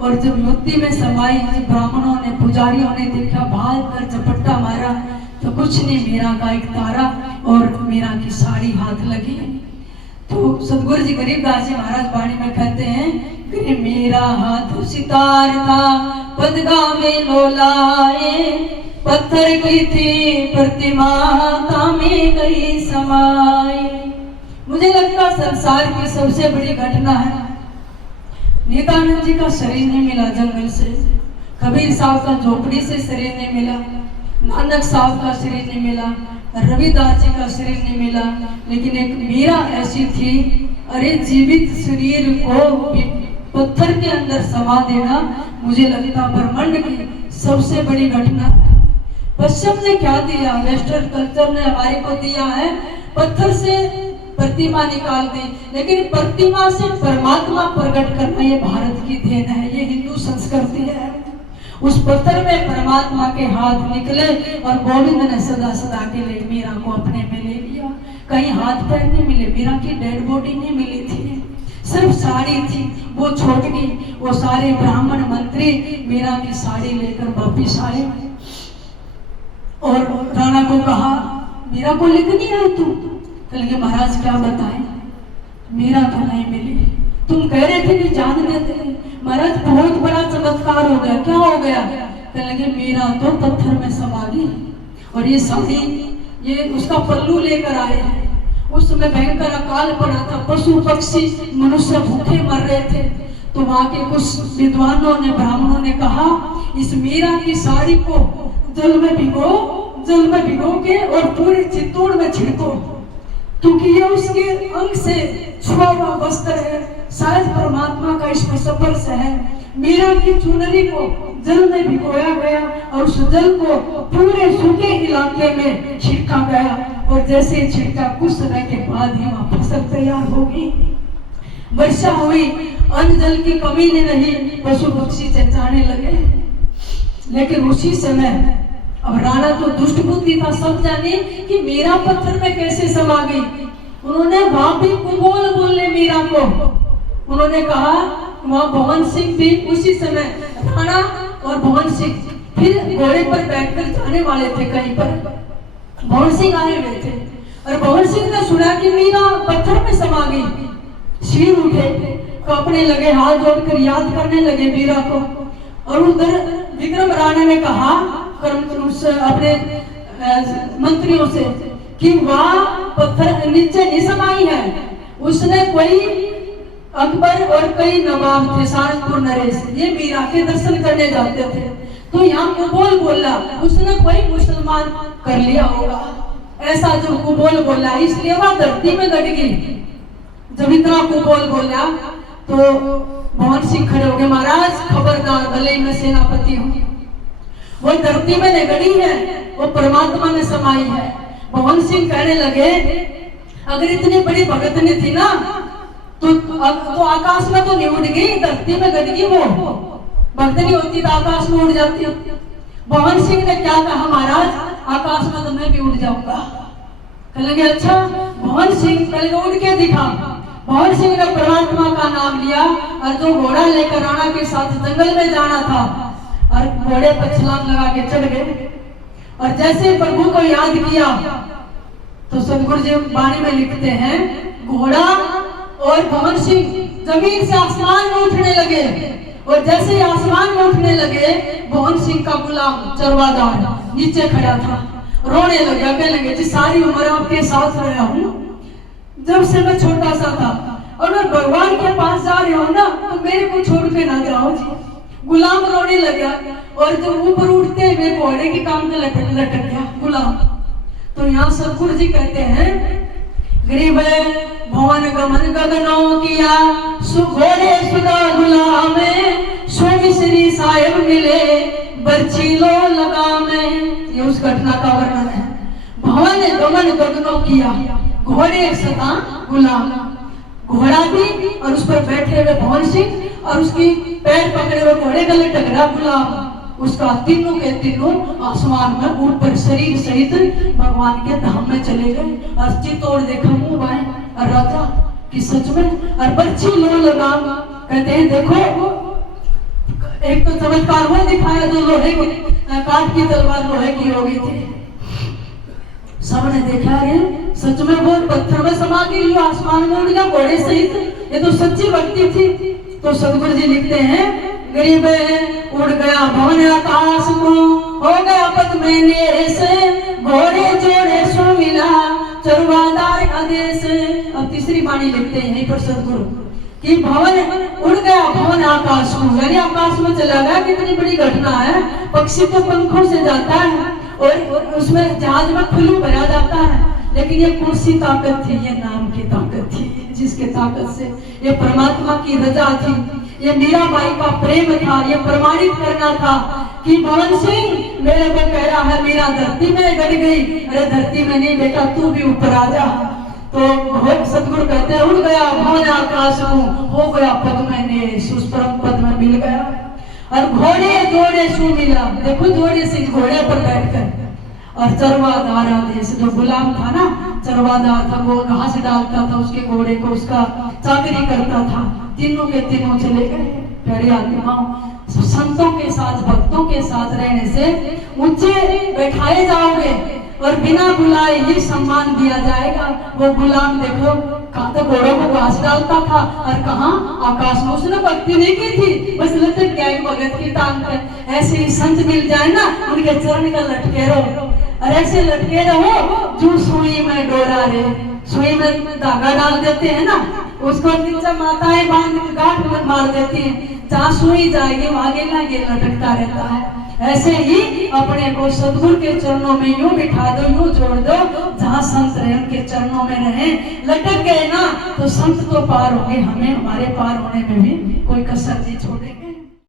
और जब मूर्ति में समाई, ब्राह्मणों ने पुजारियों ने देखा, भाग कर झपट्टा मारा तो कुछ नहीं, मीरा का एक तारा और मीरा की साड़ी हाथ लगी। तो सतगुरु जी गरीबदास जी महाराज वाणी में कहते हैं मेरा हाथ सितार था पदगा में लोलाए, पत्थर की थी प्रतिमा में गई समाए। मुझे लगता संसार की सबसे बड़ी घटना है नित्यानंद जी का शरीर नहीं मिला जंगल से, कबीर साहब का झोपड़ी से शरीर नहीं मिला, नानक साहब का शरीर नहीं मिला, रविदास जी का शरीर नहीं मिला, लेकिन एक मीरा ऐसी थी, अरे जीवित शरीर को पत्थर के अंदर समा देना मुझे लगता ब्रह्मांड की सबसे बड़ी घटना है। पश्चिम ने क्या दिया? वेस्टर्न कल्चर ने हमारे को दिया है पत्थर से प्रतिमा निकाल दी, लेकिन प्रतिमा से परमात्मा प्रकट करना ये भारत की देन है, ये हिंदू संस्कृति है। उस पत्थर में परमात्मा के हाथ निकले और गोविंद ने सदा सदा के लिए मीरा को अपने में ले लिया। कहीं हाथ पैर नहीं मिले, मीरा की डेड बॉडी नहीं मिली थी, सिर्फ साड़ी थी, वो छोड़ गई। वो सारे ब्राह्मण मंत्री मीरा की साड़ी लेकर वापिस आए और राणा को कहा मीरा को लेकर आए तू? कहेंगे महाराज क्या बताएं, मीरा तो नहीं मिली, तुम कह रहे थे कि जान देते। महाराज बहुत बड़ा चमत्कार हो गया। क्या हो गया? कहेंगे मीरा तो पत्थर में समा गई और ये साड़ी ये उसका पल्लू लेकर आए हैं। उस समय भयंकर अकाल पड़ा था, पशु पक्षी मनुष्य भूखे मर रहे थे। तो वहां के कुछ विद्वानों ने ब्राह्मणों ने कहा इस मीरा की साड़ी को जल में भिगो के और पूरे चित्तौड़ में छिड़को, क्योंकि ये उसके अंग से छुआ हुआ वस्त्र है, शायद परमात्मा का इस स्पर्श है। मीरा की चुनरी को जल में भिगोया गया और उस जल को पूरे सूखे इलाके में छिड़का गया और जैसे छिड़का कुछ समय के बाद ही वहां फसल तैयार होगी। वर्षा हुई, अन्न जल की कमी नहीं रही, पशु पक्षी चहचहाने लगे। लेकिन उसी समय अब राणा तो दुष्ट बुद्धि था, सब जाने कि मीरा पत्थर में कैसे समा गई। उन्होंने वहां भी कुबोल बोले मीरा को। उन्होंने कहा वहां भवन सिंह भी उसी समय राणा और भवन सिंह फिर घोड़े पर बैठकर जाने वाले थे कहीं पर। भवन सिंह आए हुए थे और भवन सिंह ने सुना कि मीरा पत्थर में समा गई। सिर उठे कांपने लगे, हाथ जोड़कर याद करने लगे मीरा को। और उधर विक्रम राणा ने कहा अपने मंत्रियों से कि वह पत्थर नीचे नहीं समाई है, उसने कोई अकबर और कई नवाब थे, सहारनपुर नरेश, ये मीरा के दर्शन करने जाते थे, तो यहाँ कुबोल बोला, उसने कोई मुसलमान कर लिया होगा, ऐसा जो कुबोल बोला, इसलिए वह धरती में गड़ गई। जब इतना कुबोल बोला तो मोहन सिंह खड़े हो गए, महाराज खबरदार, भले मैं सेनापति हूँ, वो धरती में नहीं गड़ी है, वो परमात्मा में समाई है। मोहन सिंह कहने लगे, अगर इतनी बड़ी भगतनी थी ना तो आकाश में तो नहीं उड़ गई, धरती में गड़ गई। वो भगतनी होती तो आकाश में उड़ जाती। मोहन सिंह ने क्या कहा, महाराज आकाश में तो मैं भी उड़ जाऊंगा। कहेंगे अच्छा। मोहन सिंह कहेंगे उड़ के दिखा। मोहन सिंह ने परमात्मा का नाम लिया और जो घोड़ा लेकर राणा के साथ जंगल में जाना था और घोड़े पर छलांग लगा के चढ़ गए। और जैसे प्रभु को याद किया तो सदगुरु जी वाणी में लिखते हैं, घोड़ा और मोहन सिंह जमीन से आसमान में उठने लगे। और जैसे ही आसमान में उठने लगे, मोहन सिंह का गुलाम चरवादार नीचे खड़ा था, रोने लगा, कहने लगे जी सारी उम्र आपके साथ रहा हूँ, जब से मैं छोटा सा था, और मैं भगवान के पास जा रही हूँ ना, तो मेरे को छोड़ के ना जाओ जी। गुलाम रोने लगा और जब ऊपर उठते हुए घोड़े के काम में लटक गया गुलाम। तो यहाँ सतगुरु जी कहते हैं, गरीब भवन गमन गगनों किया, सुघोड़े सुधा गुलाम, स्वामी श्री साहेब मिले बर्छी लो लगा में। ये उस घटना का वर्णन है। भवन गमन गगनों किया, घोड़े सदा गुलाम, घोड़ा भी और उस पर बैठे हुए भवन सिंह और उसकी पैर पकड़े हुए घोड़े गले टकरा गुलाम। उसका तीनों के तीनों आसमान में ऊपर शरीर सहित भगवान के धाम में चले गए। और चित्तौड़ देखा मुंह बाएं और राजा की सच में। और बर्छी लो लगा, कहते हैं देखो एक तो चमत्कार वो दिखाया जो लोहे की काठ की तलवार लोहे की हो गई थी। सबने देखा है सच में वो पत्थर में समा गई, आसमान में उड़ गया घोड़े सहित। ये तो सच्ची भक्ति थी। तो सदगुरु जी लिखते हैं, गरीब उड़ गया भवन आकाश को, हो गया पद में नेस, घोड़े जोड़े सो मिला चरवादार आदेश। अब तीसरी वाणी लिखते हैं यहीं पर सदगुरु कि भवन उड़ गया भवन आकाश को, यानी आकाश में चला गया। कितनी बड़ी घटना है। पक्षी तो पंखों से जाता है और उसमें जहाज में खुलू भरा जाता है, लेकिन ये कुर्सी ताकत थी, ये नाम की ताकत थी, जिसके ताकत से ये परमात्मा की रजा थी, ये मीराबाई का प्रेम था। ये प्रमाणित करना था कि मोहन सिंह मेरे को कह रहा है मीरा धरती में गड़ गई, अरे धरती में नहीं बेटा, तू भी ऊपर आ जा। तो सदगुरु कहते हैं, उड़ गया भवन आकाश को, हो गया पद में नेस, उस परम पद में मिल गया। और घोड़े जोड़े सो मिला, देखो जोड़े से घोड़े पर बैठकर। और चरवादार आदेश, जो गुलाम था ना, चरवादार था, वो घास डालता था उसके घोड़े को, उसका चाकरी करता था। तीनों के तीनों चले गए। प्यारे आत्माओं, संतों के साथ भक्तों के साथ रहने से ऊंचे बैठाए जाओगे और बिना बुलाए ही सम्मान दिया जाएगा। वो गुलाम देखो कहाँ तो घोड़ों को घास डालता था और कहाँ आकाश में। उसने भक्ति नहीं की थी, बस लटक गया भगत की टांग पे। ऐसे ही संत मिल जाए ना, उनके चरण का लटके रहो, और ऐसे लटके रहो जो सुई में डोरा रे। सुई में धागा डाल देते हैं ना, उसको नीचे माताएं बांध के गांठ में मार देती हैं, जहाँ सुई जाएगी वहां आगे आगे लटकता रहता है। ऐसे ही अपने को सदगुरु के चरणों में यूं बिठा दो, यूं जोड़ दो, जहाँ संत रहे उनके चरणों में रहे। लटक गए ना तो संत तो पार होंगे, हमें हमारे पार होने में भी कोई कसर नहीं छोड़ेंगे।